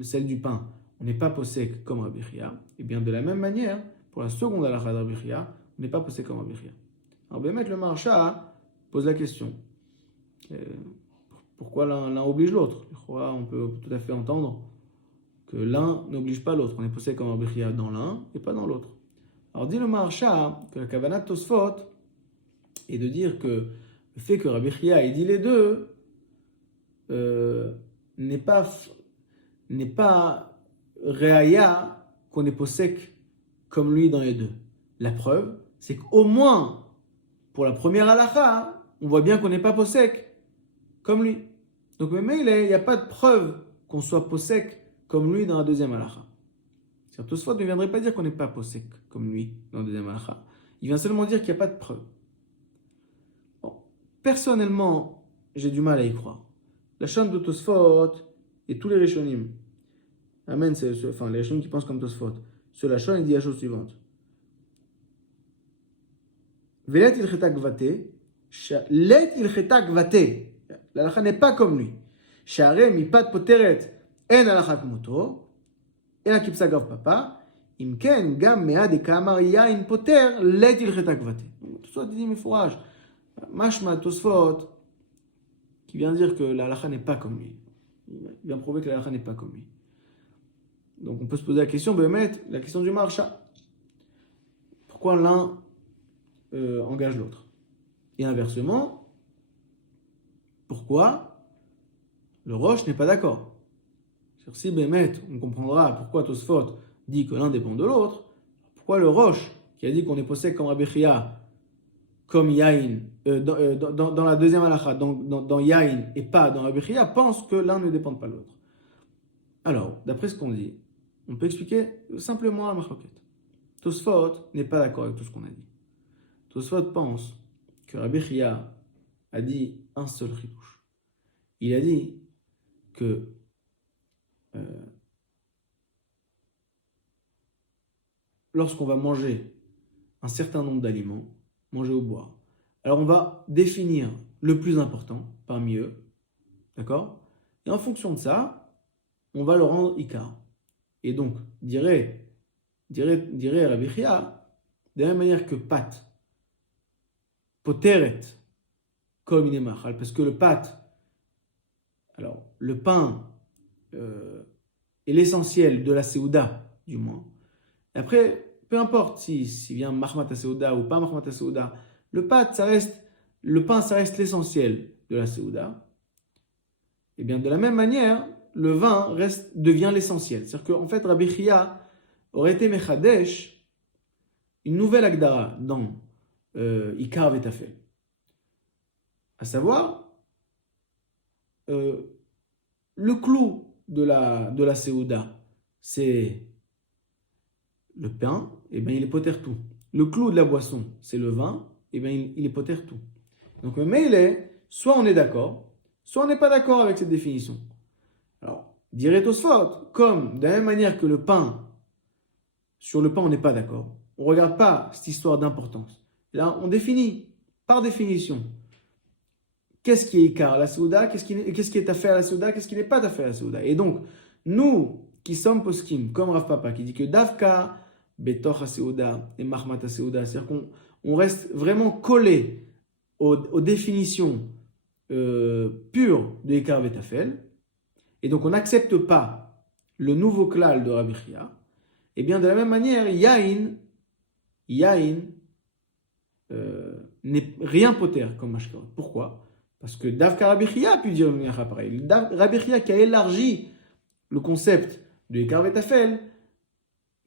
celle du pain, on n'est pas possède comme Rabbi Chia, et bien de la même manière, pour la seconde halacha de Rabbi Chia, on n'est pas possède comme Rabbi Chia. Alors, le Maharsha pose la question. Pourquoi l'un oblige l'autre? On peut tout à fait entendre que l'un n'oblige pas l'autre. On est possède comme Rabbi Chia dans l'un et pas dans l'autre. Alors dit le Maharsha que la kavanat Tosfot est de dire que le fait que Rabbi Chia ait dit les deux n'est pas n'est pas réaya qu'on est posek comme lui dans les deux. La preuve, c'est qu'au moins, pour la première halakha, on voit bien qu'on n'est pas posek comme lui. Donc, même il n'y a pas de preuve qu'on soit posek comme lui dans la deuxième halakha. Tosfot ne viendrait pas dire qu'on n'est pas posek comme lui dans la deuxième halakha. Il vient seulement dire qu'il n'y a pas de preuve. Bon. Personnellement, j'ai du mal à y croire. La chaîne de Tosfot et tous les Rishonim, Amen, enfin les Rishonim qui pensent comme Tosfot, sur la chaîne, il dit la chose suivante. Velet ilcheta gvate, let ilcheta gvate. L'halakha n'est pas comme lui. Share mipat poteret en halakha kmoto, et la kipsa gav papa, imken gam mea de kamar yain poter let ilcheta gvate. Tosfot dit mifourage. Mashma Tosfot, qui vient dire que la halakha n'est pas comme lui. Il vient prouver que la halakha n'est pas comme lui. Donc on peut se poser la question, la question du marcha. Pourquoi l'un engage l'autre? Et inversement, pourquoi le Roche n'est pas d'accord? Si on comprendra pourquoi Tosfot dit que l'un dépend de l'autre, pourquoi le Roche, qui a dit qu'on est possède comme Rabbi Chia, comme Yain, dans la deuxième halakha, dans Yain et pas dans Rabbi Chia, pense que l'un ne dépend pas de l'autre. Alors, d'après ce qu'on dit, on peut expliquer simplement la machloket. Tosfot n'est pas d'accord avec tout ce qu'on a dit. Tosfot pense que Rabbi Chia a dit un seul chidouche. Il a dit que lorsqu'on va manger un certain nombre d'aliments, manger ou boire, alors on va définir le plus important parmi eux, d'accord? Et en fonction de ça, on va le rendre ikar. Et donc, dirait Rabbi Chia, de la même manière que pat, poteret, comme il est machal, parce que le pat, alors le pain est l'essentiel de la seouda, du moins. Et après, peu importe si vient mahmat seouda ou pas mahmat seouda, le pain, ça reste l'essentiel de la seouda. Et bien, de la même manière, le vin devient l'essentiel. C'est-à-dire qu'en fait, Rabbi Chia aurait été mechadesh une nouvelle agdara dans Ikar Vetafel. À savoir, le clou de la seouda, c'est le pain, et bien il est poter tout. Le clou de la boisson, c'est le vin, et bien il est poter tout. Donc, mais soit on est d'accord, soit on n'est pas d'accord avec cette définition. Alors, dirait Tosfot, comme de la même manière que le pain, sur le pain on n'est pas d'accord, on ne regarde pas cette histoire d'importance. Là, on définit, par définition, qu'est-ce qui est Ikar à la Seouda, qu'est-ce qui est affaire à la Seouda, qu'est-ce qui n'est pas affaire à la Seouda. Et donc, nous qui sommes poskim, comme Rav Papa, qui dit que Davka, Betoch Seouda et Mahmat Seouda, c'est-à-dire qu'on reste vraiment collé aux définitions pures de Ikar Vetafel, et donc on n'accepte pas le nouveau klal de Rabbi Chia, et bien de la même manière, Yain n'est rien poter comme Mashkaot. Pourquoi? Parce que Davka Rabbi Chia a pu dire pareil. Rabbi Chia qui a élargi le concept de Ikar Vetafel,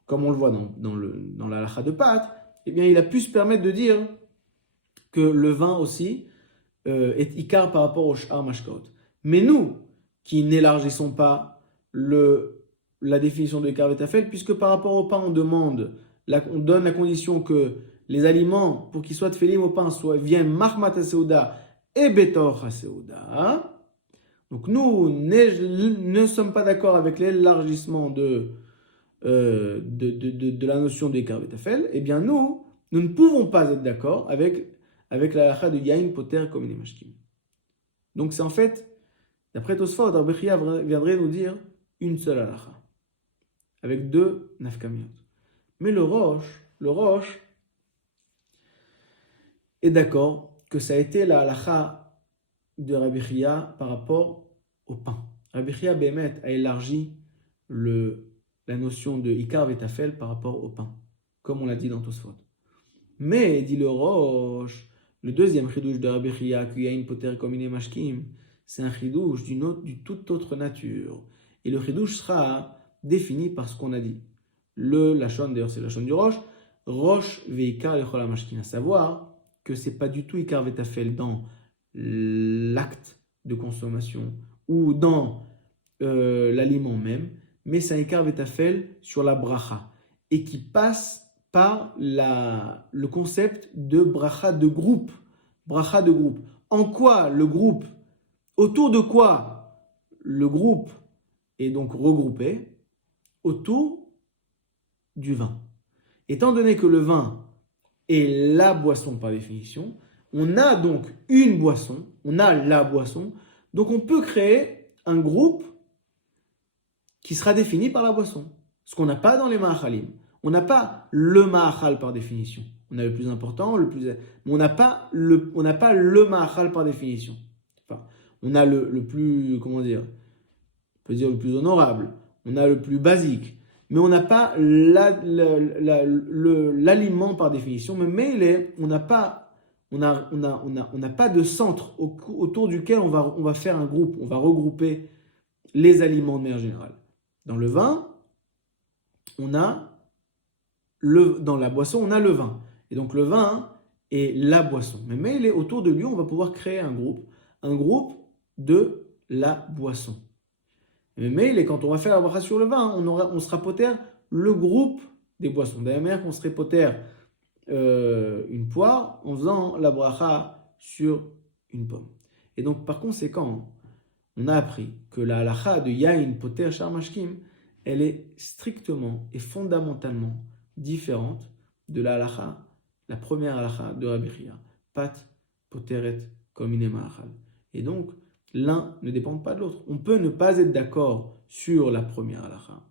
comme on le voit dans la halakha de Pâtes, eh bien il a pu se permettre de dire que le vin aussi est Ikar par rapport au Sh'ar Mashkaot. Mais nous, qui n'élargissons pas la définition de Ikar Vetafel, puisque par rapport au pain, on donne la condition que les aliments, pour qu'ils soient tfelim au pain, viennent Mahmat HaSeouda et Betor HaSeouda. Donc nous ne sommes pas d'accord avec l'élargissement de la notion de Ikar Vetafel. Eh bien nous ne pouvons pas être d'accord avec la halakha de Yain Poter comme les Mashkim. Donc c'est en fait, d'après Tosfot, Rabbi Chia viendrait nous dire une seule halakha, avec deux nafkamiot. Mais le Roche est d'accord que ça a été la halakha de Rabbi Chia par rapport au pain. Rabbi Chia Bémet a élargi la notion de Ikar Vetafel par rapport au pain, comme on l'a dit dans Tosfot. Mais, dit le Roche, le deuxième chidouche de Rabbi Chia, qu'il y a une poter comme une mashkim, c'est un chidouche d'une toute autre nature. Et le chidouche sera défini par ce qu'on a dit. Le lachon, d'ailleurs c'est le lachon du roche, roche veikar lechol hamashkin, à savoir que c'est pas du tout ikar vetafel dans l'acte de consommation ou dans l'aliment même, mais c'est un ikar vetafel sur la bracha et qui passe par le concept de bracha de groupe. Bracha de groupe. En quoi le groupe, autour de quoi le groupe est donc regroupé? Autour du vin. Étant donné que le vin est la boisson par définition, on a donc une boisson, on a la boisson, donc on peut créer un groupe qui sera défini par la boisson. Ce qu'on n'a pas dans les ma'achalim. On n'a pas le ma'achal par définition. On a le plus important, mais on n'a pas le ma'achal par définition. Enfin, on a le plus, comment dire, on peut dire le plus honorable, on a le plus basique, mais on n'a pas l'aliment par définition, mais on n'a pas de centre autour duquel on va faire un groupe, on va regrouper les aliments de manière générale. Dans le vin, dans la boisson, on a le vin. Et donc le vin est la boisson. Mais autour de lui, on va pouvoir créer un groupe de la boisson. Mais quand on va faire la bracha sur le vin, on sera poter le groupe des boissons. De la même manière qu'on serait poter une poire en faisant la bracha sur une pomme. Et donc par conséquent, on a appris que la halacha de yain poter shar mashkim, elle est strictement et fondamentalement différente de la halacha, la première halacha de Rabbi Chia, pat poteret komine ma'achal. Et donc, l'un ne dépend pas de l'autre. On peut ne pas être d'accord sur la première halacha.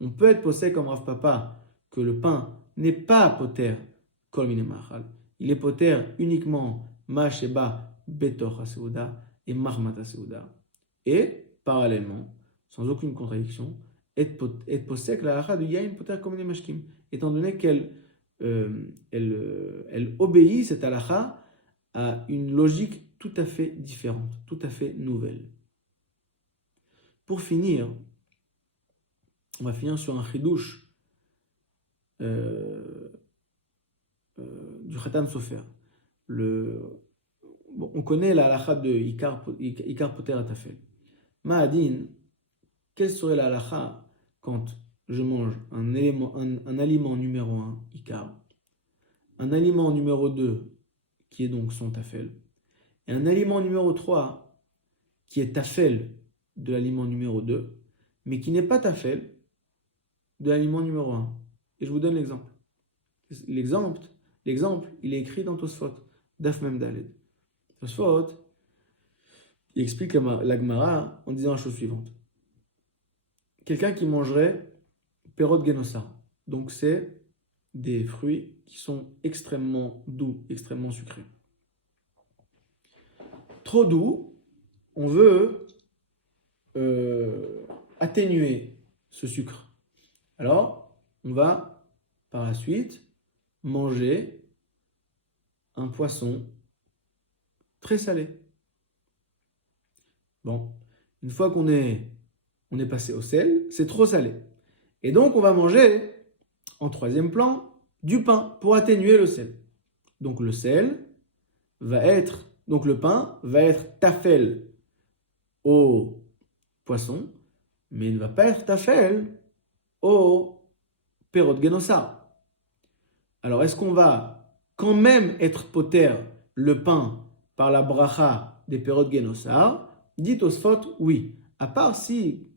On peut être posé comme Rav Papa que le pain n'est pas poter komine ma'achal. Il est poter uniquement ma sheba betoch ha-seuda et mahmat ha-seuda. Et, parallèlement, sans aucune contradiction, être posé que la halacha de yain poter komine mashkim, étant donné qu'elle obéit, cette halacha, à une logique tout à fait différente, tout à fait nouvelle. Pour finir, on va finir sur un chidouche du Khatan Sofer. On connaît la halacha de Ikar Poter Atafel. Ma'adin, quelle serait la halacha quand je mange un aliment numéro 1, Ikar, un aliment numéro 2, qui est donc son tafel, et un aliment numéro 3, qui est tafel de l'aliment numéro 2, mais qui n'est pas tafel de l'aliment numéro 1. Et je vous donne l'exemple. L'exemple, il est écrit dans Tosfot, Daf Mem Daled. Tosfot, il explique la Gemara en disant la chose suivante. Quelqu'un qui mangerait Perot Genosa, donc c'est des fruits qui sont extrêmement doux, extrêmement sucrés. Trop doux, on veut atténuer ce sucre. Alors, on va par la suite manger un poisson très salé. Bon, une fois qu'on est passé au sel, c'est trop salé. Et donc, on va manger, en troisième plan, du pain pour atténuer le sel. Donc, le pain va être tafel au poisson, mais il ne va pas être tafel au perot genosa. Alors, est-ce qu'on va quand même être poter le pain par la bracha des perot genosa? Dit Tosfot, oui. À part si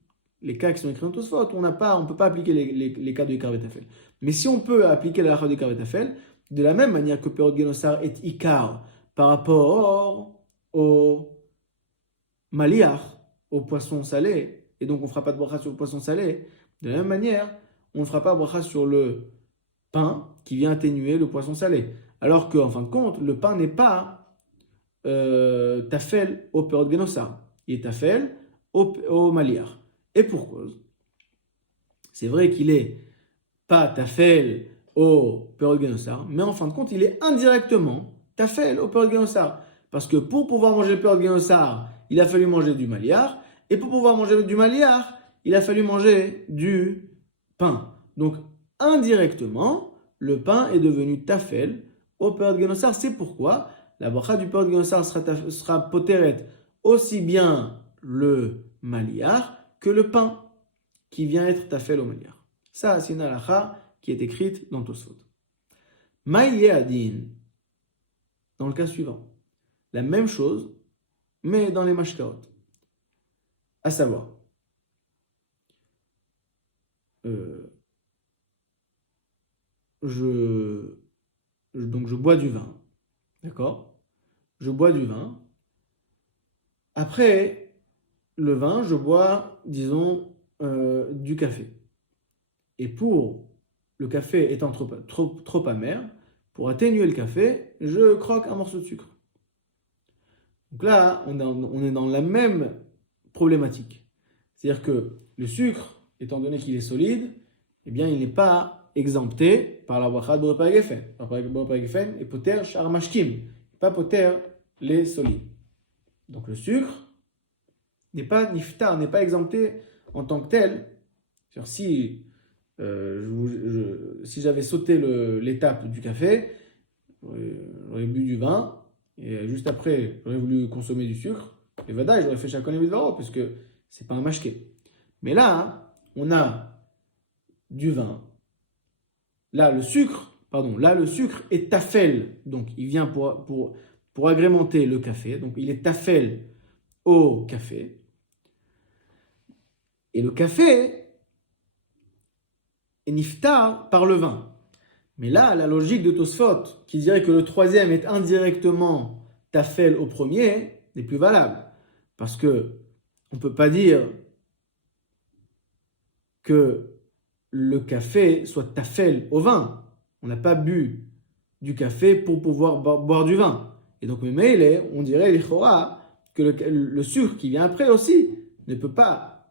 les cas qui sont écrits dans Tosfot, on ne peut pas appliquer les cas de Ikar Vetafel. Mais si on peut appliquer la halakha de Ikar Vetafel, de la même manière que Perot Genosar est Ikar par rapport au maliach, au poisson salé, et donc on ne fera pas de bracha sur le poisson salé, de la même manière, on ne fera pas de bracha sur le pain qui vient atténuer le poisson salé. Alors qu'en fin de compte, le pain n'est pas tafel au Perot Genosar, il est tafel au maliach. Et pour cause, c'est vrai qu'il est pas tafel au perot genossar, mais en fin de compte, il est indirectement tafel au perot genossar. Parce que pour pouvoir manger le perot genossar, il a fallu manger du maliar, et pour pouvoir manger du maliar, il a fallu manger du pain. Donc, indirectement, le pain est devenu tafel au Perot Genossar. C'est pourquoi la bracha du Perot Genossar sera poteret aussi bien le maliar que le pain qui vient être tafel au maliar. Ça, c'est une halakha qui est écrite dans Tosfot. Maïe adin, dans le cas suivant, la même chose, mais dans les mashkaot. À savoir, donc je bois du vin, d'accord? Je bois du vin. Après le vin, je bois, disons, du café. Et pour le café étant trop amer, pour atténuer le café, je croque un morceau de sucre. Donc là, on est dans la même problématique. C'est-à-dire que le sucre, étant donné qu'il est solide, eh bien, il n'est pas exempté par la bracha de Boré Père Geffen. La bracha de Boré Père Geffen est poter shar mashkim, pas poter les solides. Donc le sucre n'est pas niftar, n'est pas exempté en tant que tel. C'est-à-dire si si j'avais sauté l'étape du café, j'aurais bu du vin, et juste après, j'aurais voulu consommer du sucre, et vadaï, j'aurais fait chacun les vidvaro, parce que c'est pas un mashké. Mais là, on a du vin. Là, le sucre est tafel, donc il vient pour agrémenter le café, donc il est tafel au café. Et le café est niftar par le vin. Mais là, la logique de Tosfot, qui dirait que le troisième est indirectement tafel au premier, n'est plus valable. Parce que on ne peut pas dire que le café soit tafel au vin. On n'a pas bu du café pour pouvoir boire du vin. Et donc, on dirait l'Ichora que le sucre qui vient après aussi ne peut pas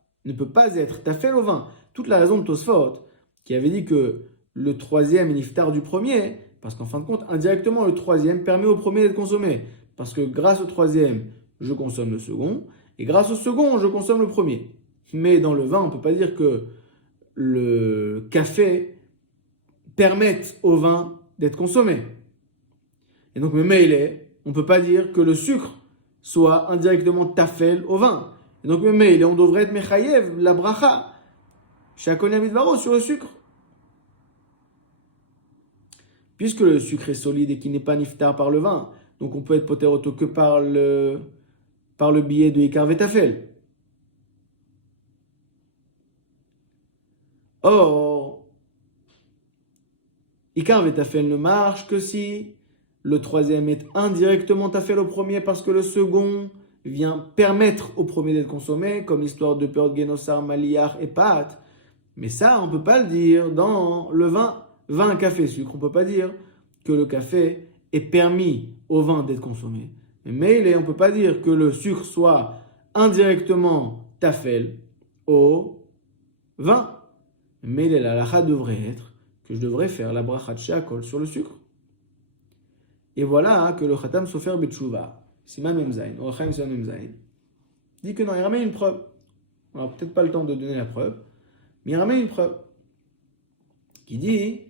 être tafel au vin. Toute la raison de Tosfot, qui avait dit que le troisième est niftar du premier, parce qu'en fin de compte, indirectement, le troisième permet au premier d'être consommé. Parce que grâce au troisième, je consomme le second, et grâce au second, je consomme le premier. Mais dans le vin, on ne peut pas dire que le café permette au vin d'être consommé. Et donc, on ne peut pas dire que le sucre soit indirectement tafel au vin. Et donc, on devrait être mechayev, la bracha, shakoni midvaro, sur le sucre. Puisque le sucre est solide et qu'il n'est pas niftar par le vin, donc on peut être poteroto que par le biais de Ikar Vetafel. Or, Ikar Vetafel ne marche que si le troisième est indirectement tafel au premier parce que le second vient permettre au premier d'être consommé, comme l'histoire de Perot Genossar, Maliar et Pat. Mais ça, on ne peut pas le dire dans le vin, café, sucre. On ne peut pas dire que le café est permis au vin d'être consommé. Mais on ne peut pas dire que le sucre soit indirectement tafel au vin. Mais la halakha devrait être que je devrais faire la bracha de sheakol sur le sucre. Et voilà que le Khatam Sofer Betshuva, Siman Memzain, Orachaim Siman Memzain, dit que non, il ramène une preuve. On n'a peut-être pas le temps de donner la preuve, mais il ramène une preuve qui dit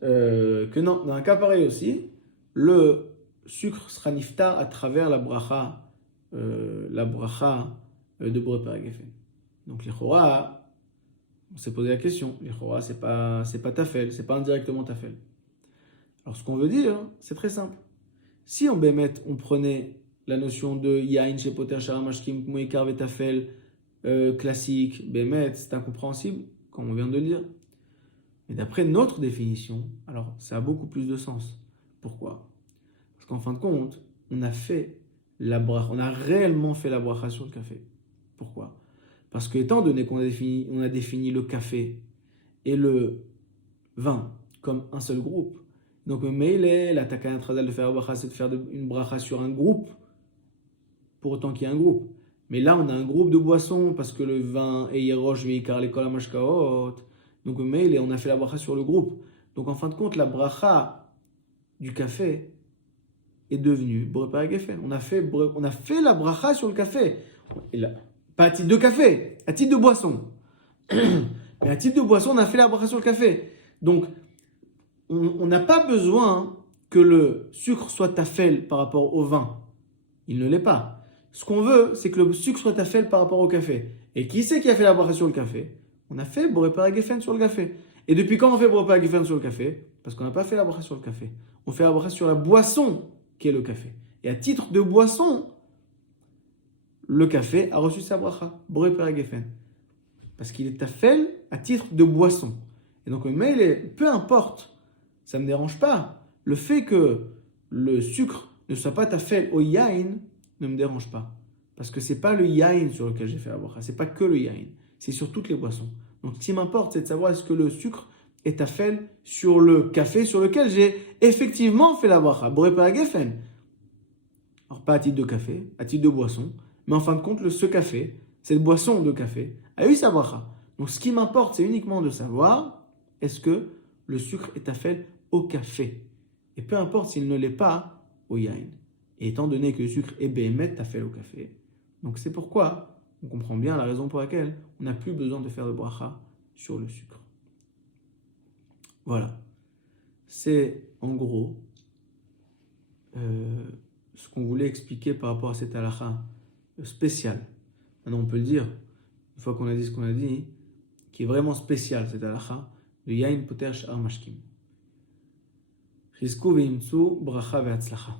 que non, dans un cas pareil aussi, le sucre sera niftar à travers la bracha de Boré Père Geffen. Donc les chora, on s'est posé la question, les chora c'est pas tafel, c'est pas indirectement tafel. Alors ce qu'on veut dire, c'est très simple. Si en Bémet, on prenait la notion de Yain chez Poter Sharamashkim, Moïkar Vetafel classique, Bémet, c'est incompréhensible, comme on vient de le dire. Mais d'après notre définition, alors ça a beaucoup plus de sens. Pourquoi? Parce qu'en fin de compte, on a réellement fait la bracha sur le café. Pourquoi? Parce que étant donné qu'on a défini le café et le vin comme un seul groupe, donc la takana trazal de faire la bracha, c'est de faire une bracha sur un groupe, pour autant qu'il y ait un groupe. Mais là, on a un groupe de boissons, parce que le vin est yerosh veikar lekol hamashkaot. Donc on a fait la bracha sur le groupe. Donc en fin de compte, la bracha du café est devenue Boré Père Geffen. On a fait la bracha sur le café. Et là, pas à titre de café, à titre de boisson. Mais à titre de boisson, on a fait la bracha sur le café. Donc, on n'a pas besoin que le sucre soit tafel par rapport au vin. Il ne l'est pas. Ce qu'on veut, c'est que le sucre soit tafel par rapport au café. Et qui c'est qui a fait la bracha sur le café? On a fait boré paragefen sur le café. Et depuis quand on fait boré paragefen sur le café? Parce qu'on n'a pas fait la bracha sur le café. On fait la bracha sur la boisson qui est le café. Et à titre de boisson, le café a reçu sa bracha, boré paragefen. Parce qu'il est tafel à titre de boisson. Et donc, peu importe, ça ne me dérange pas. Le fait que le sucre ne soit pas tafel au yain ne me dérange pas. Parce que ce n'est pas le yain sur lequel j'ai fait la bracha. Ce n'est pas que le yain. C'est sur toutes les boissons. Donc, ce qui m'importe, c'est de savoir est-ce que le sucre est tafel sur le café sur lequel j'ai effectivement fait la bracha. Boré paragefen. Alors, pas à titre de café, à titre de boisson. Mais en fin de compte, ce café, cette boisson de café, a eu sa bracha. Donc, ce qui m'importe, c'est uniquement de savoir est-ce que le sucre est tafel au café. Et peu importe s'il ne l'est pas au yain. Et étant donné que le sucre est béhémet tafel au café, donc c'est pourquoi on comprend bien la raison pour laquelle on n'a plus besoin de faire de bracha sur le sucre. Voilà. C'est en gros ce qu'on voulait expliquer par rapport à cette halakha spéciale. Maintenant, on peut le dire, une fois qu'on a dit ce qu'on a dit, qui est vraiment spécial, cette halakha, le yain poter sh'ar mashkim. Chizku ve'imtsu bracha ve'atzlacha.